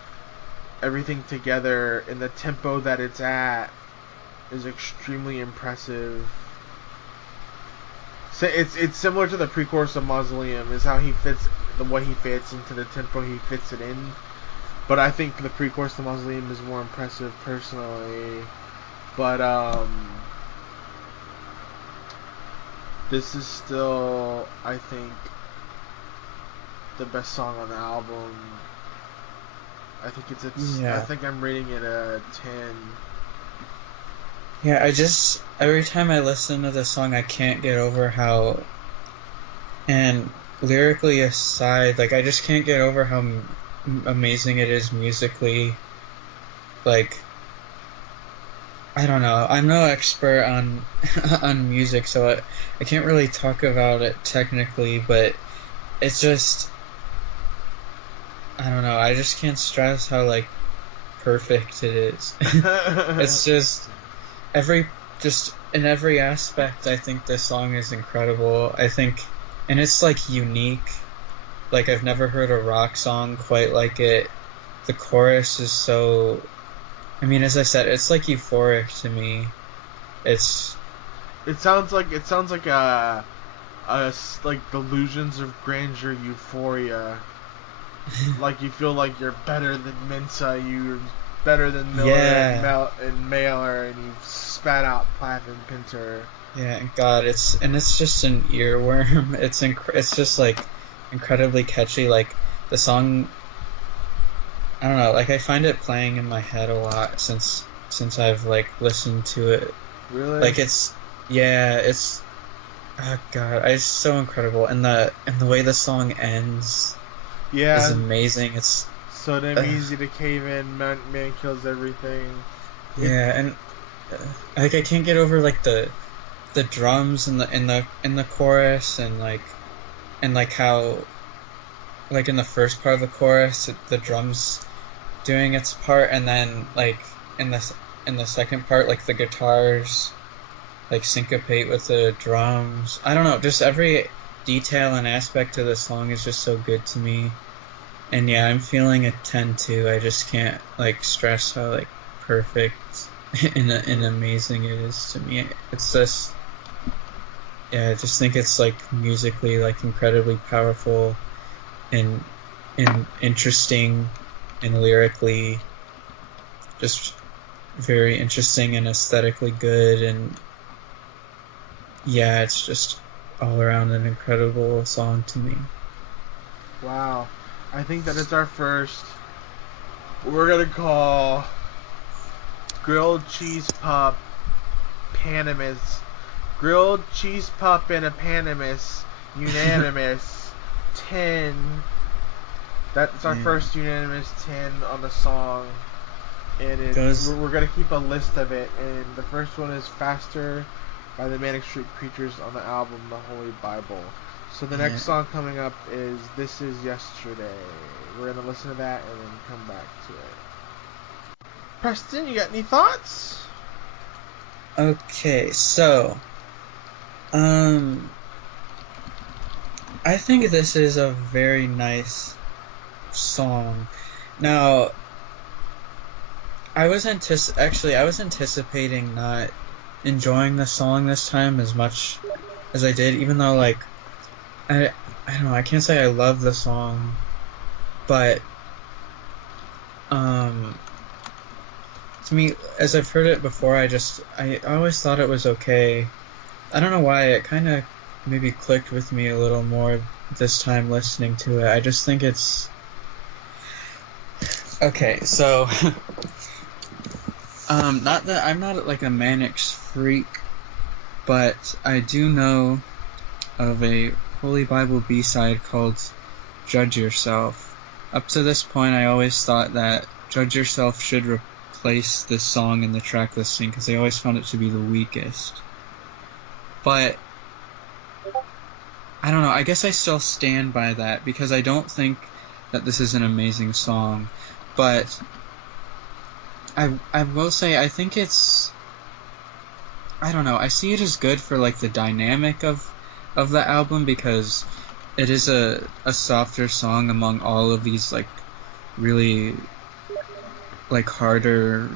everything together in the tempo that it's at is extremely impressive. So it's similar to the pre-chorus of Mausoleum, is how he fits the way he fits into the tempo he fits it in. But I think the pre-chorus of Mausoleum is more impressive personally. But this is still, I think, the best song on the album. I think I'm rating it a 10. Yeah, every time I listen to this song, I can't get over how, and lyrically aside, like I just can't get over how amazing it is musically. Like, I don't know, I'm no expert on on music, so I can't really talk about it technically, but it's just, I don't know, I just can't stress how like perfect it is. It's just just in every aspect. I think this song is incredible. I think, and it's like unique. Like I've never heard a rock song quite like it. The chorus is so, I mean, as I said, it's like euphoric to me. It's it sounds like like delusions of grandeur, euphoria. Like you feel like you're better than Mensa, you're better than Miller and Mailer, and you've spat out Plath and Pinter. Yeah, and God, it's just an earworm. It's just like incredibly catchy. Like the song, I don't know. Like I find it playing in my head a lot since I've like listened to it. Really? Like it's oh God, it's so incredible, and the way the song ends. Yeah. Is amazing. It's so damn easy to cave in. Man kills everything. Yeah, and like I can't get over like the drums in the chorus, and like how like in the first part of the chorus the drums doing its part, and then like in the second part like the guitars like syncopate with the drums. I don't know, just every detail and aspect of the song is just so good to me. And yeah, I'm feeling a 10 too. I just can't like stress how like perfect and amazing it is to me. It's just, yeah, I just think it's like musically like incredibly powerful and interesting, and lyrically just very interesting and aesthetically good, and yeah, it's just all around an incredible song to me. Wow. I think that it's our first. We're gonna call grilled cheese pup Panamas. Grilled cheese pup and a Panamas unanimous 10. That's our first unanimous 10 on the song. and Goes. we're gonna keep a list of it. And the first one is "Faster" by the Manic Street Preachers on the album "The Holy Bible." So the Yeah. next song coming up is "This Is Yesterday." We're gonna listen to that and then come back to it. Preston, you got any thoughts? Okay, so, I think this is a very nice song. Now, I was anticipating not enjoying the song this time as much as I did, even though, like, I don't know, I can't say I love the song, but, to me, as I've heard it before, I always thought it was okay. I don't know why, it kind of maybe clicked with me a little more this time listening to it. I just think it's... Okay, so... not that I'm not like a Manic freak, but I do know of a Holy Bible B-side called Judge Yrself. Up to this point, I always thought that Judge Yrself should replace this song in the track listing because I always found it to be the weakest. But I don't know, I guess I still stand by that because I don't think that this is an amazing song. But I will say I think it's, I don't know, I see it as good for like the dynamic of the album because it is a softer song among all of these like really like harder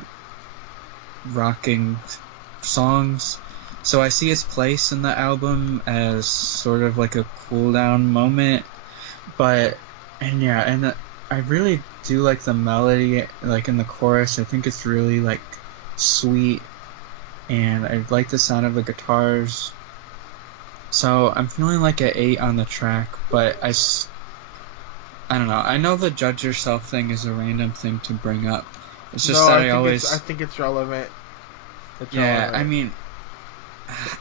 rocking songs. So I see its place in the album as sort of like a cool down moment. And I really do like the melody, like in the chorus. I think it's really like sweet, and I like the sound of the guitars. So I'm feeling like an 8 on the track, but I don't know. I know the Judge Yrself thing is a random thing to bring up. It's just that I think it's relevant. Relevant. I mean,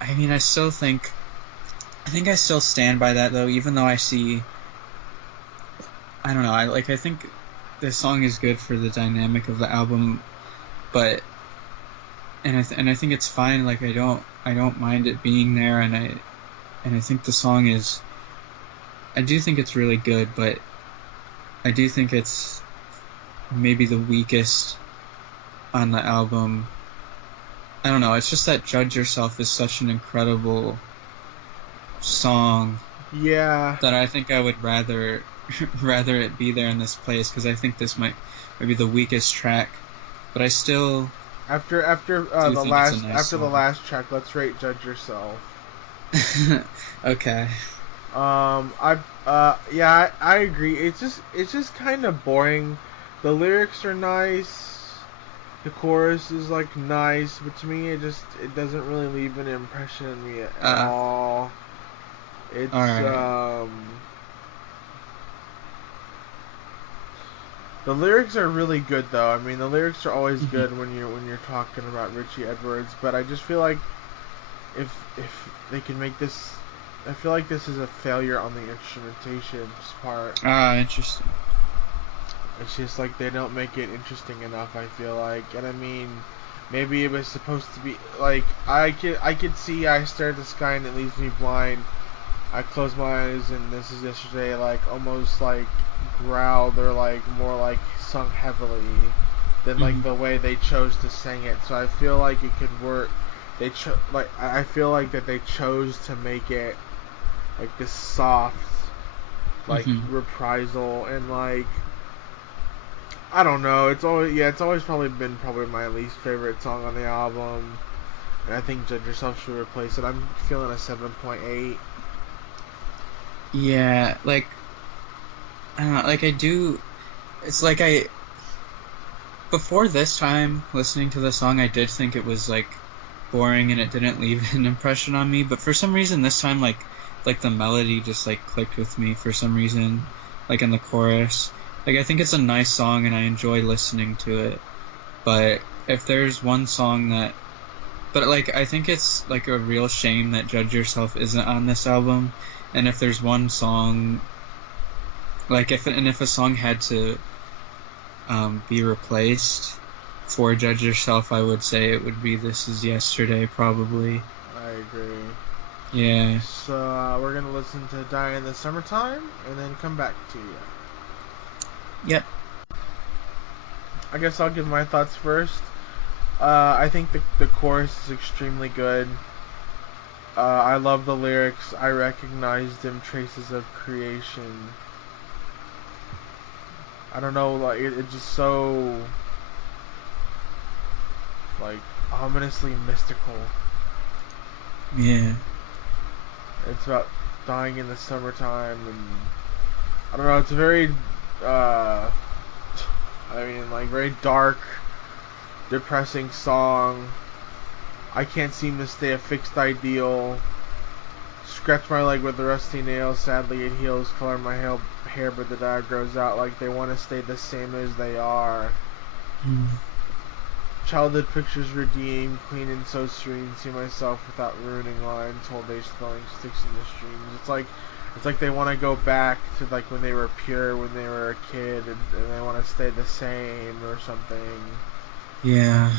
I think I still stand by that though, even though I don't know, I think this song is good for the dynamic of the album, but I think it's fine. Like I don't mind it being there, and I think the song is, I do think it's really good, but I do think it's maybe the weakest on the album. I don't know, it's just that Judge Yrself is such an incredible song. Yeah. That I think I would rather it be there in this place, because I think this might be the weakest track, but I still after the last track, let's rate Judge Yrself. Okay. I agree. It's just kind of boring. The lyrics are nice. The chorus is like nice, but to me it doesn't really leave an impression on me at all. It's right. The lyrics are really good though. I mean, the lyrics are always good when you're talking about Richie Edwards, but I just feel like if they can make this, I feel like this is a failure on the instrumentation part. Interesting. It's just like they don't make it interesting enough, I feel like. And I mean, maybe it was supposed to be like I could see I stare at the sky and it leaves me blind. I close my eyes and this is yesterday, like almost like growled or like more like sung heavily than like the way they chose to sing it. So I feel like it could work. I feel like that they chose to make it like this soft like reprisal, and like I don't know, it's always probably been my least favorite song on the album, and I think Judge Yrself should replace it. I'm feeling a 7.8. Yeah, like I don't know, like I do. It's like before this time listening to the song, I did think it was like boring and it didn't leave an impression on me. But for some reason, this time, like the melody just like clicked with me for some reason, like in the chorus. Like I think it's a nice song and I enjoy listening to it. But if there's one song but like I think it's like a real shame that Judge Yrself isn't on this album. And if there's one song, like if a song had to be replaced, for Judge Yourself, I would say it would be This Is Yesterday, probably. I agree. Yeah. So we're gonna listen to Die in the Summertime and then come back to you. Yep. I guess I'll give my thoughts first. I think the chorus is extremely good. I love the lyrics. I recognize them traces of creation. I don't know, like it's just so like ominously mystical. Yeah. It's about dying in the summertime, and I don't know. It's a very, like very dark, depressing song. I can't seem to stay a fixed ideal. Scratch my leg with a rusty nail. Sadly, it heals. Color my hair, but the dye grows out. Like they want to stay the same as they are. Mm. Childhood pictures redeemed, clean and so serene. See myself without ruining lines. Whole days throwing sticks in the streams. It's like they want to go back to like when they were pure, when they were a kid, and they want to stay the same or something. Yeah.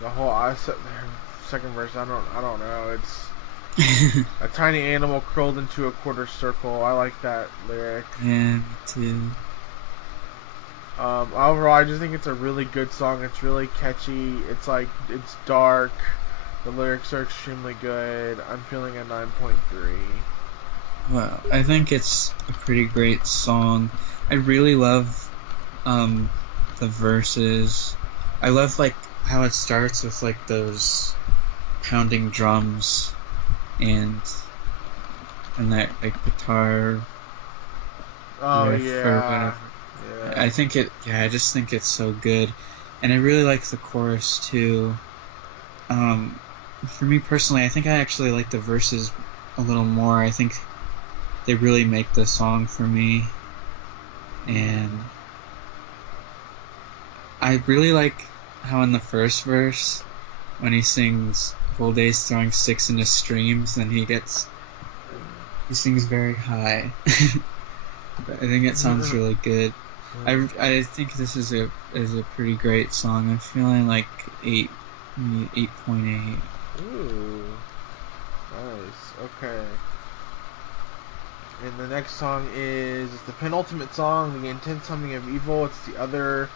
The whole second verse, I don't know. It's a tiny animal curled into a quarter circle. I like that lyric. Yeah, me too. Overall, I just think it's a really good song. It's really catchy. It's dark. The lyrics are extremely good. I'm feeling a 9.3. Well, I think it's a pretty great song. I really love the verses. I love like how it starts with like those pounding drums and that like guitar riff or whatever. Yeah. I just think it's so good. And I really like the chorus too. For me personally, I think I actually like the verses a little more. I think they really make the song for me. And I really like how in the first verse, when he sings whole days throwing sticks into streams, then he sings very high. I think it sounds really good. I think this is a pretty great song. I'm feeling like 8.8. Ooh, nice. Okay. And the next song is the penultimate song, The Intense Humming of Evil. It's the other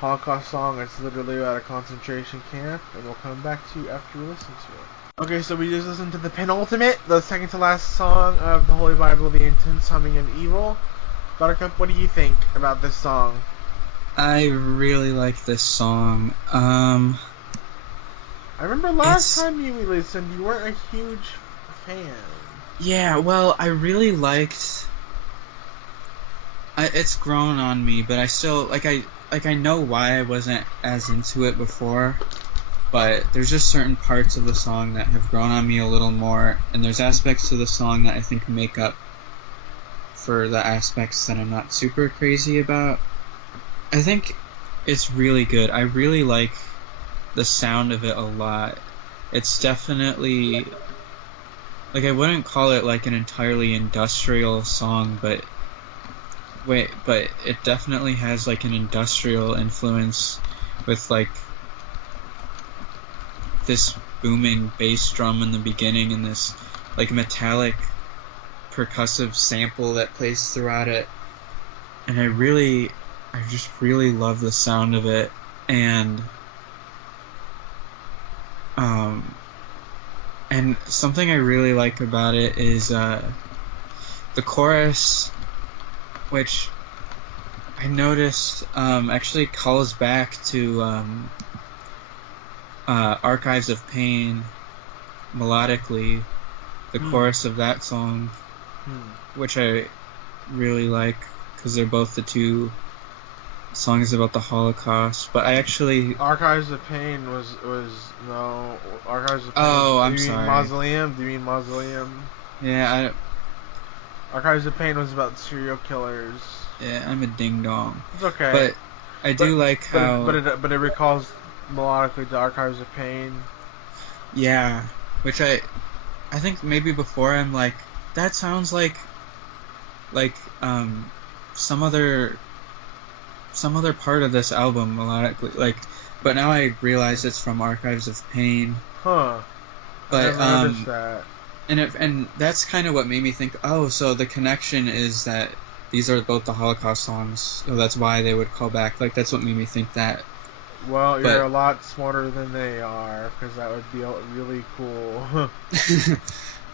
Holocaust song. It's literally about a concentration camp, and we'll come back to you after we listen to it. Okay, so we just listened to the penultimate, the second to last song of the Holy Bible, The Intense Humming of Evil. Buttercup, what do you think about this song? I really like this song. I remember last time you listened, you weren't a huge fan. Yeah, well, I really liked. It's grown on me, but I still I know why I wasn't as into it before. But there's just certain parts of the song that have grown on me a little more, and there's aspects to the song that I think make up for the aspects that I'm not super crazy about. I think it's really good. I really like the sound of it a lot. It's definitely like I wouldn't call it like an entirely industrial song, but it definitely has like an industrial influence with like this booming bass drum in the beginning and this like metallic percussive sample that plays throughout it, and I just really love the sound of it. And something I really like about it is the chorus, which I noticed actually calls back to Archives of Pain melodically, the chorus of that song, which I really like because they're both the two songs about the Holocaust. But I actually Archives of Pain was no Archives of Pain. Oh, I'm sorry. Do you mean Mausoleum? Yeah, Archives of Pain was about serial killers. Yeah, I'm a ding dong. It's okay. But I do like how. But it recalls melodically to Archives of Pain. Yeah, which I think maybe before I'm like, that sounds like some other some other part of this album melodically, like, but now I realize it's from Archives of Pain. Huh. But I never noticed that. and that's kind of what made me think, oh, so the connection is that these are both the Holocaust songs, so that's why they would call back. Like, that's what made me think that. Well, you're a lot smarter than they are, because that would be really cool.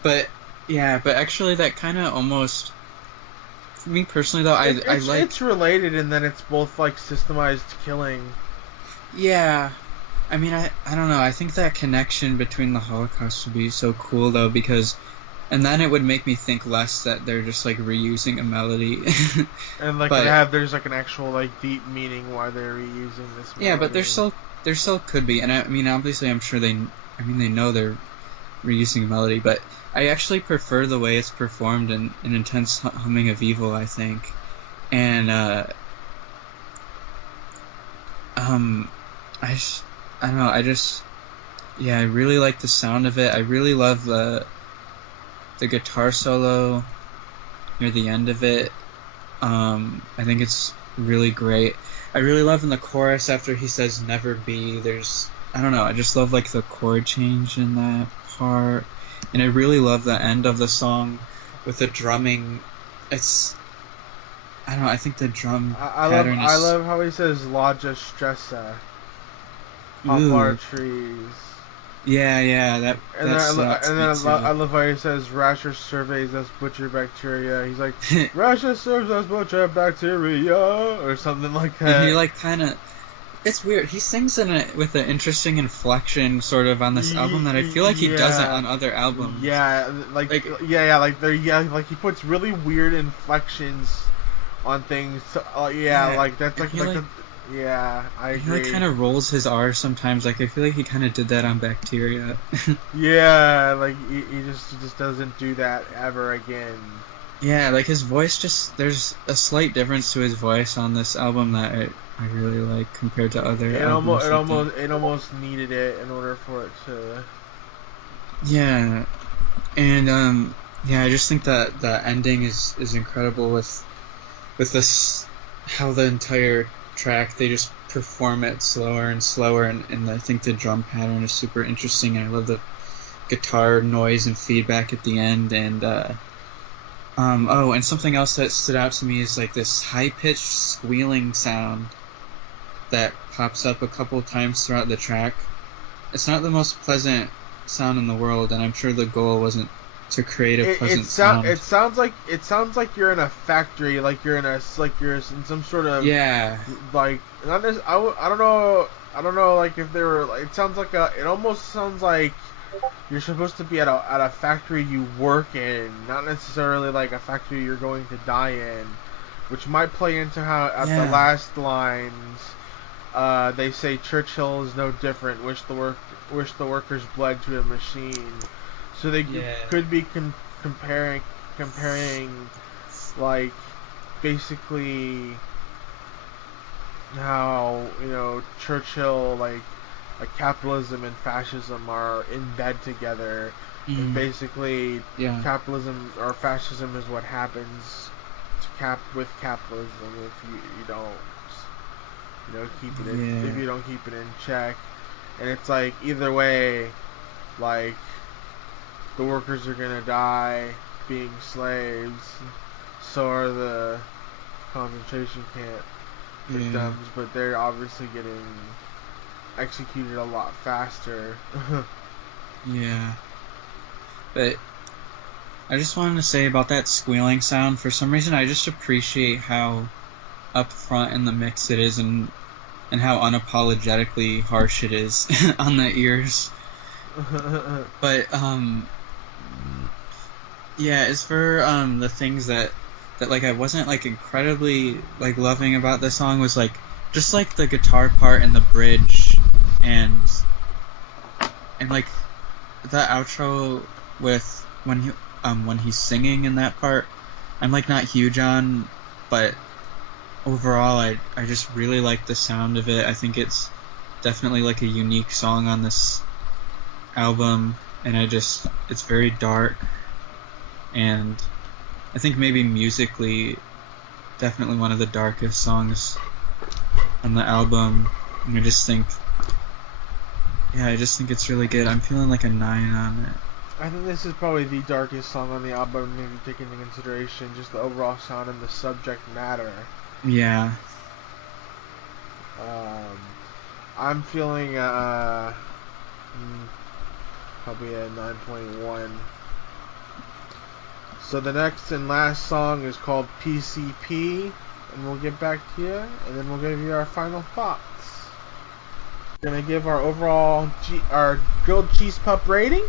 But actually that kind of almost, for me personally though, I like... It's related in that it's both, like, systemized killing. Yeah. I mean, I don't know, I think that connection between the Holocaust would be so cool though, because... And then it would make me think less that they're just, like, reusing a melody. And, like, there's, like, an actual, like, deep meaning why they're reusing this melody. Yeah, but there still could be. And, I mean, obviously I'm sure they know they're reusing a melody, but I actually prefer the way it's performed in Intense Humming of Evil, I think. And, I don't know, I really like the sound of it. I really love the guitar solo near the end of it. I think it's really great. I really love in the chorus after he says never be, I don't know, I just love, like, the chord change in that part. And I really love the end of the song with the drumming. I don't know, I think the drum pattern is... I love how he says Lodja Stressa. Poplar trees. Yeah, I love how he says Rasher surveys as butcher bacteria. He's like, Rasher serves as butcher bacteria, or something like that. And he, like, kind of... It's weird. He sings with an interesting inflection, sort of, on this album that I feel like he doesn't on other albums. Yeah, like he puts really weird inflections on things. Like that's like yeah, I agree. He, like, kind of rolls his R sometimes. Like, I feel like he kind of did that on Bacteria. Yeah, like, he just doesn't do that ever again. Yeah, like, his voice there's a slight difference to his voice on this album that I really like compared to other albums. It almost needed it in order for it to... Yeah, and, I just think that the ending is incredible with this, how the entire track, they just perform it slower and slower, and I think the drum pattern is super interesting, and I love the guitar noise and feedback at the end, and and something else that stood out to me is, like, this high-pitched squealing sound that pops up a couple times throughout the track. It's not the most pleasant sound in the world, and I'm sure the goal wasn't to create a pleasant sound. It sounds like you're in a factory, like you're in some sort of like, not this, I don't know like if they were, like, it almost sounds like you're supposed to be at a factory you work in, not necessarily like a factory you're going to die in, which might play into how at the last lines they say Churchill is no different, wish the workers bled to a machine. So they could be comparing, like, basically how, Churchill, like capitalism and fascism are in bed together. And basically, capitalism or fascism is what happens with capitalism if you don't, keep it in, if you don't keep it in check. And it's like, either way, like, the workers are gonna die being slaves, so are the concentration camp victims, but they're obviously getting executed a lot faster. Yeah. But I just wanted to say about that squealing sound, for some reason I just appreciate how up front in the mix it is, and how unapologetically harsh it is on the ears. But as for the things that like I wasn't, like, incredibly, like, loving about this song was, like, just, like, the guitar part and the bridge, and like the outro with when he's singing in that part, I'm, like, not huge on, but overall I just really like the sound of it. I think it's definitely, like, a unique song on this album, and it's very dark, and I think maybe musically definitely one of the darkest songs on the album. And I just think it's really good. I'm feeling like a 9 on it. I think this is probably the darkest song on the album, maybe taking into consideration just the overall sound and the subject matter. Yeah. I'm feeling probably a 9.1. So the next and last song is called PCP, and we'll get back to you, and then we'll give you our final thoughts. We're gonna give our overall our grilled cheese pup rating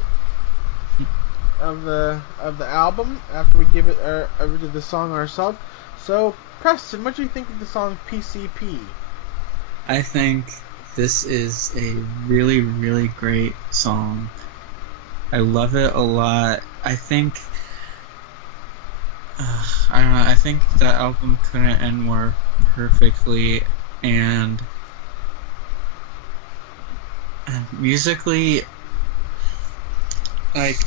of the album after we give it over to the song ourselves. So Preston, what do you think of the song PCP? I think this is a really, really great song. I love it a lot. I think I don't know. I think the album couldn't end more perfectly, and musically, like,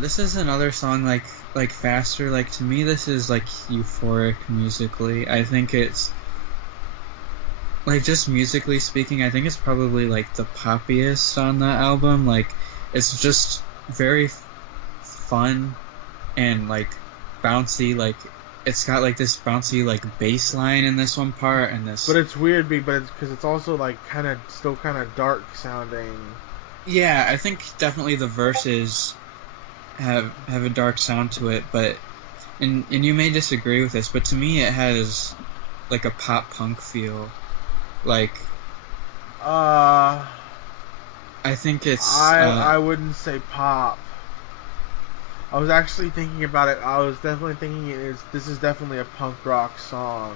this is another song like faster. Like, to me, this is like euphoric musically. I think it's like, just musically speaking, I think it's probably like the poppiest on the album. Like, it's just very fun and like bouncy. Like, it's got like this bouncy like bass line in this one part, and this. But it's weird, but it's because it's also like still kind of dark sounding. Yeah, I think definitely the verses have a dark sound to it, but and you may disagree with this, but to me it has like a pop punk feel. Like, I think it's. I wouldn't say pop. I was actually thinking about it. I was definitely thinking this is definitely a punk rock song.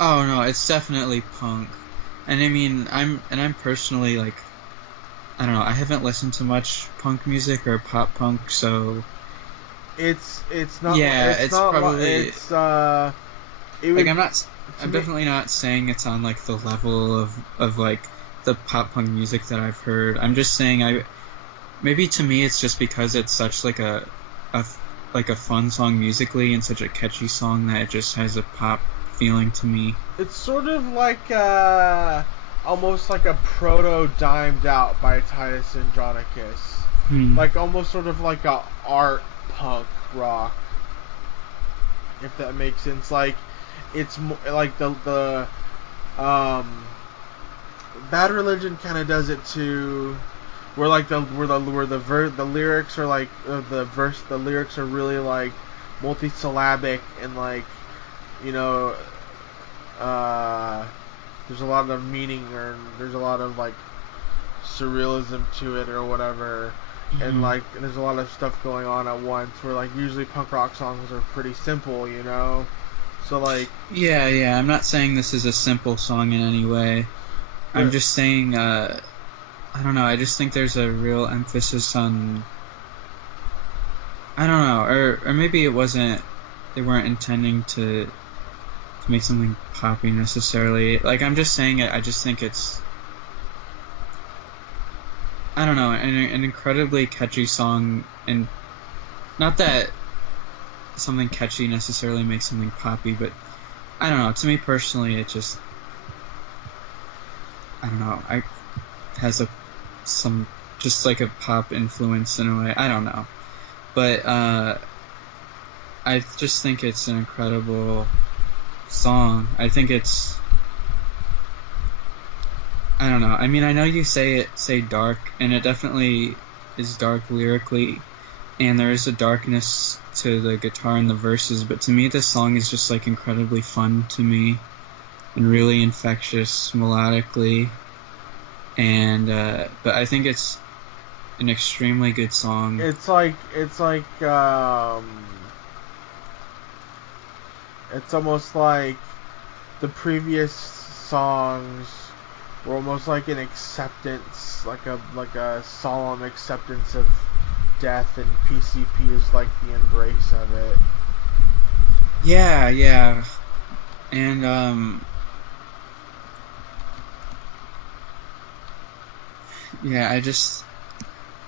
Oh no, it's definitely punk. And I mean, I'm personally like, I don't know, I haven't listened to much punk music or pop punk, so it's not. Yeah, it's not, probably. It's It would, like, I'm definitely not saying it's on like the level of like the pop punk music that I've heard. I'm just saying maybe to me it's just because it's such like a fun song musically and such a catchy song that it just has a pop feeling to me. It's sort of like almost like a proto Dimed Out by Titus Andronicus. Like almost sort of like a art punk rock, if that makes sense. Like, it's like the Bad Religion kind of does it too, where like the lyrics are like the lyrics are really like multisyllabic, and like, you know, there's a lot of meaning, or there's a lot of like surrealism to it or whatever. And like there's a lot of stuff going on at once, where like usually punk rock songs are pretty simple, you know. So like, yeah, I'm not saying this is a simple song in any way. I'm just saying, I don't know, I just think there's a real emphasis on, I don't know, or maybe they weren't intending to make something poppy necessarily. Like, I'm just saying it, I just think it's, I don't know, an incredibly catchy song, and not that something catchy necessarily makes something poppy, but I don't know, to me personally, it just, I don't know, it has some just like a pop influence in a way, I don't know, but I just think it's an incredible song. I think it's, I don't know, I mean, I know you say dark, and it definitely is dark lyrically, and there is a darkness to the guitar and the verses, but to me this song is just like incredibly fun to me, and really infectious melodically, and but I think it's an extremely good song. it's like it's almost like the previous songs were almost like an acceptance, like a solemn acceptance of death, and PCP is like the embrace of it. Yeah, and yeah,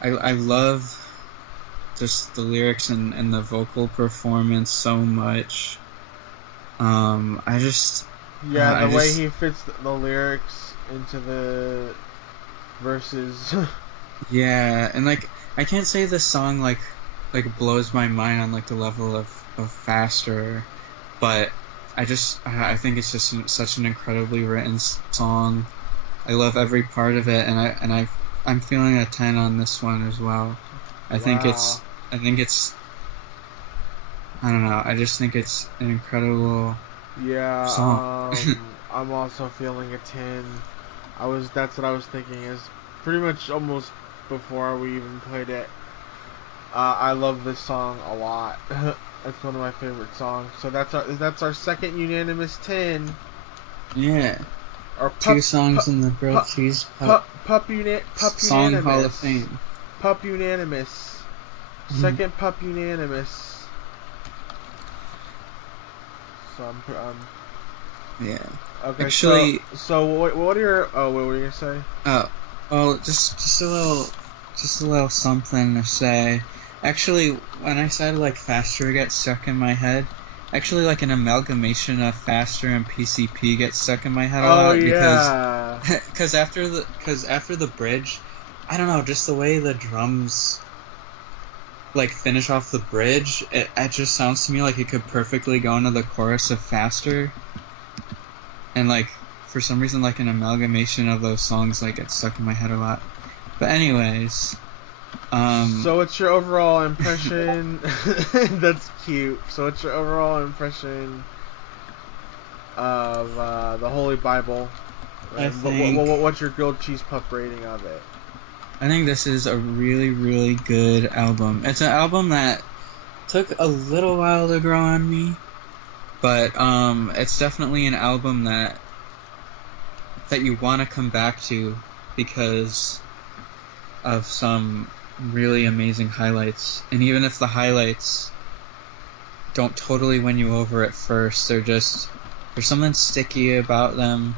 I love just the lyrics and the vocal performance so much. Yeah, I the way just he fits the lyrics into the verses. Yeah, and like I can't say this song like blows my mind on like the level of faster, but I think it's just such an incredibly written song. I love every part of it, and I'm feeling a 10 on this one as well. I think Wow. it's I think it's I don't know. I just think it's an incredible song. Yeah, I'm also feeling a 10. That's what I was thinking is pretty much almost before we even played it. I love this song a lot. It's one of my favorite songs. So that's our second unanimous 10. Yeah, Or two songs in the grilled pup, cheese pup song Hall of unanimous. Fame. Pup unanimous. Mhm. Second pup unanimous. So Yeah. okay. So Actually, so what are your what were you gonna say? oh, well, just a little something to say. Actually, when I said like faster gets stuck in my head, actually like an amalgamation of faster and PCP gets stuck in my head a Oh lot because yeah. because after the bridge, I don't know, just the way the drums like finish off the bridge, it just sounds to me like it could perfectly go into the chorus of faster, and like for some reason like an amalgamation of those songs like gets stuck in my head a lot. But anyways, So what's your overall impression? That's cute. So what's your overall impression of the Holy Bible? I And think what's your grilled cheese pup rating of it? I think this is a really really good album. It's an album that took a little while to grow on me, but it's definitely an album that you want to come back to because of some really amazing highlights. And even if the highlights don't totally win you over at first, there's something sticky about them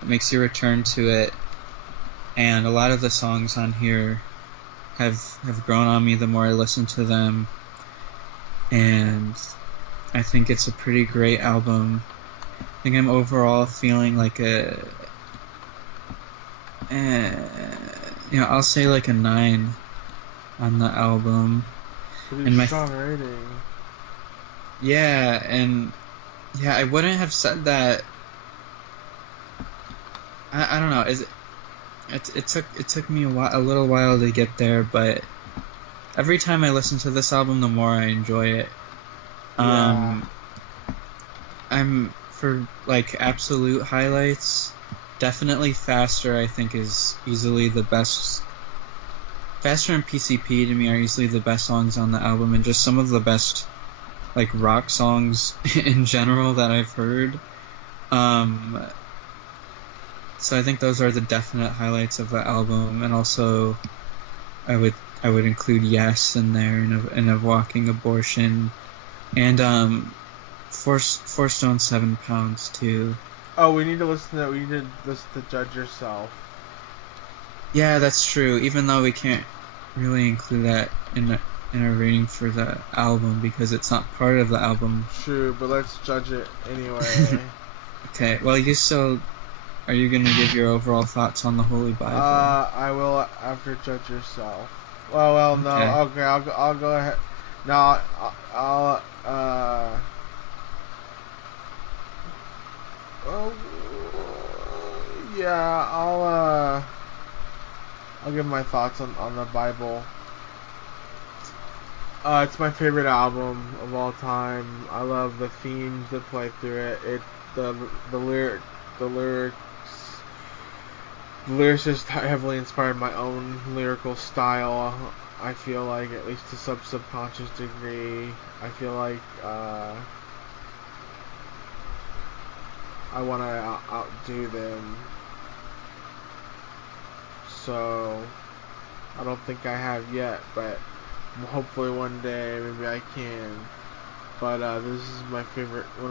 that makes you return to it. And a lot of the songs on here have grown on me the more I listen to them. And I think it's a pretty great album. I think I'm overall feeling like I'll say like a 9 on the album. Pretty And strong rating. I wouldn't have said that. I don't know. It took me a little while to get there, but every time I listen to this album, the more I enjoy it. Yeah. Um, I'm for like absolute highlights. Definitely Faster, I think, is easily the best. Faster and PCP to me are easily the best songs on the album, and just some of the best like rock songs in general that I've heard. So I think those are the definite highlights of the album, and also I would include Yes in there, and a Walking Abortion, and Four Stone 7 Pounds too. Oh, we need to listen to. We need to listen to Judge Yourself. Yeah, that's true. Even though we can't really include that in a rating for the album because it's not part of the album. True, but let's judge it anyway. Okay, well, are you gonna give your overall thoughts on the Holy Bible? I will after Judge Yourself. Well, no. Okay. Okay, I'll go ahead. No, I'll oh, yeah, I'll give my thoughts on the Bible. It's my favorite album of all time. I love the themes that play through it. The the lyric the lyrics the lyricist heavily inspired my own lyrical style. I feel like, at least to some subconscious degree, I feel like I want to outdo them. So I don't think I have yet, but hopefully one day maybe I can. But this is one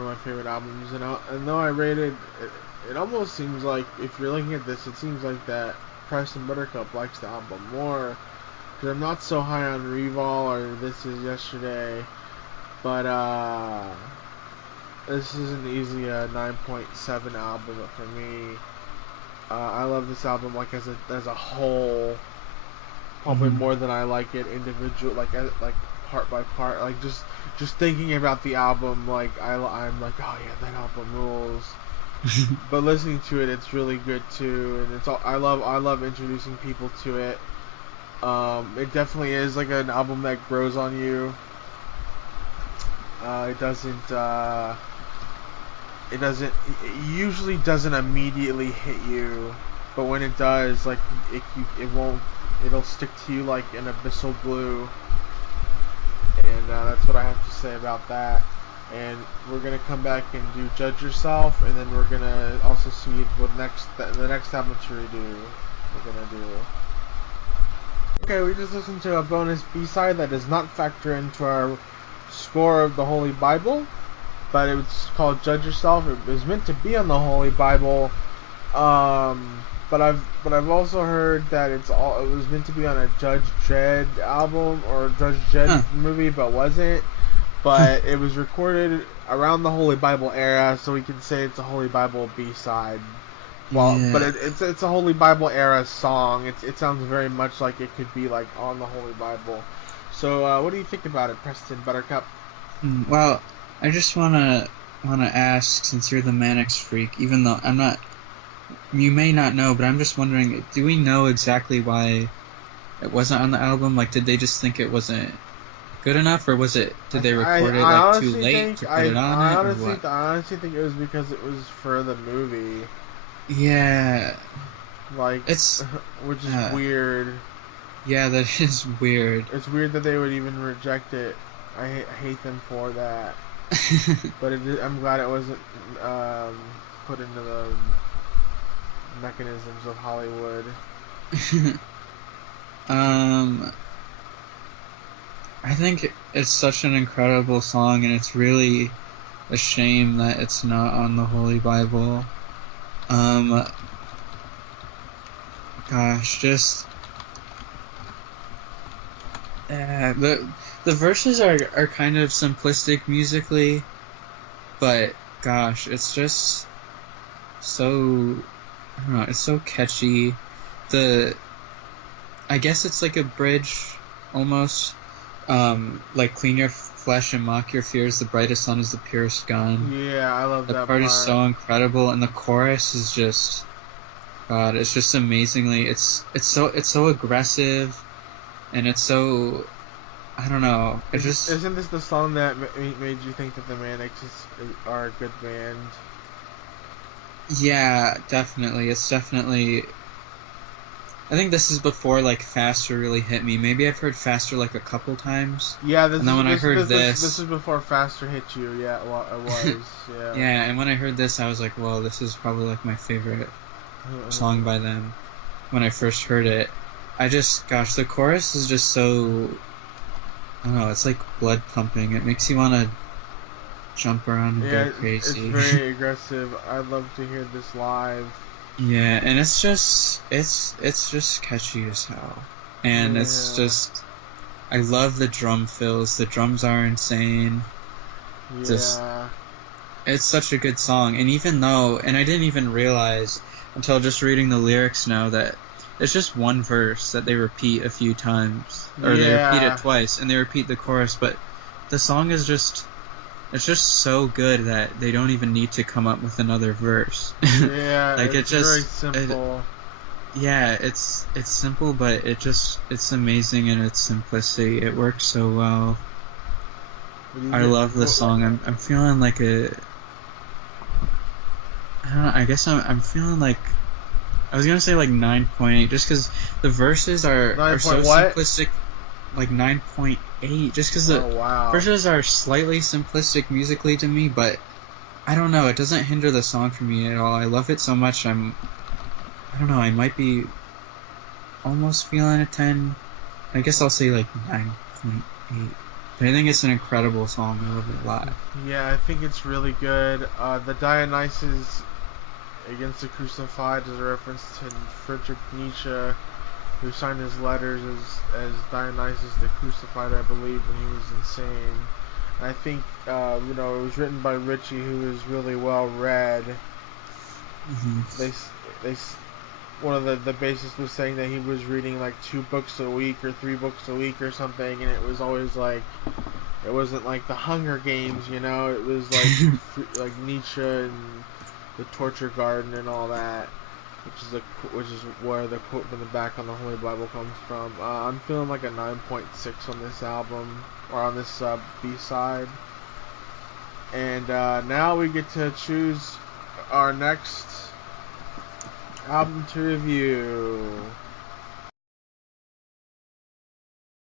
of my favorite albums, and though I rated it almost seems like, if you're looking at this, it seems like that Preston Buttercup likes the album more, because I'm not so high on Revol or This Is Yesterday, but This is an easily a 9.7 album for me. I love this album like as a whole, probably Mhm. more than I like it individual, like part by part. Like just thinking about the album, like I'm like, oh yeah, that album rules. But listening to it, it's really good too, and it's all I love introducing people to it. It definitely is like an album that grows on you. It doesn't. It usually doesn't immediately hit you, but when it does, like it won't. It'll stick to you like an abyssal glue, and that's what I have to say about that. And we're gonna come back and do Judge Yourself, and then we're gonna also see what the next album to redo we're gonna do. Okay, we just listened to a bonus B-side that does not factor into our score of the Holy Bible, but it was called Judge Yourself. It was meant to be on the Holy Bible, but I've also heard that it was meant to be on a Judge Dredd album or Judge Dredd movie, but wasn't. But it was recorded around the Holy Bible era, so we can say it's a Holy Bible B-side. Well, Yeah. but it's a Holy Bible era song. It sounds very much like it could be like on the Holy Bible. So what do you think about it, Preston Buttercup? Well, I just wanna ask, since you're the Manic freak, even though I'm not, you may not know, but I'm just wondering, do we know exactly why it wasn't on the album? Like, did they just think it wasn't good enough, or did they record it like too late to put it on it, or what? I honestly think it was because it was for the movie. Yeah, Like, it's which is weird. Yeah, that is weird. It's weird that they would even reject it. I hate them for that. But I'm glad it wasn't put into the mechanisms of Hollywood. I think it's such an incredible song, and it's really a shame that it's not on the Holy Bible. Gosh, just the verses are kind of simplistic musically, but gosh, it's just so, I don't know, it's so catchy. I guess it's like a bridge almost. Like clean your flesh and mock your fears. The brightest sun is the purest gun. Yeah, I love that part. The part is so incredible, and the chorus is just, God, it's just amazingly. It's so aggressive, and it's so, I don't know. It just isn't this the song that made you think that the Manics are a good band? Yeah, definitely. It's definitely. I think this is before like Faster really hit me. Maybe I've heard Faster like a couple times. Yeah, this is before Faster hit you. Yeah, it was. Yeah. Yeah, and when I heard this, I was like, well, this is probably like my favorite song by them. When I first heard it, gosh, the chorus is just so, I don't know, it's like blood pumping. It makes you want to jump around and go crazy. It's very aggressive. I'd love to hear this live. Yeah, and it's just catchy as hell, and it's just, I love the drum fills. The drums are insane. Yeah. It's such a good song, and I didn't even realize until just reading the lyrics now that it's just one verse that they repeat a few times, or they repeat it twice, and they repeat the chorus, but the song is just. It's just so good that they don't even need to come up with another verse. Yeah, like it's very simple. It's simple, but it's amazing in its simplicity. It works so well. I love the song. I'm feeling like I don't know. I guess I'm feeling like, I was gonna say like 9.8, just because the verses are so simplistic. Like 9.8, just because the verses are slightly simplistic musically to me, but I don't know, it doesn't hinder the song for me at all. I love it so much. I don't know, I might be almost feeling a 10. I guess I'll say like 9.8. But I think it's an incredible song. I love it a lot. Yeah, I think it's really good. The Dionysus against the Crucified is a reference to Friedrich Nietzsche, who signed his letters as Dionysus the Crucified, I believe, when he was insane. I think it was written by Richie, who is really well read. Mm-hmm. They one of the bassists was saying that he was reading like 2 books a week or 3 books a week or something, and it was always like, it wasn't like the Hunger Games, it was like like Nietzsche and the Torture Garden and all that, which is where the quote from the back on the Holy Bible comes from. I'm feeling like a 9.6 on this album, or on this B-side. And now we get to choose our next album to review.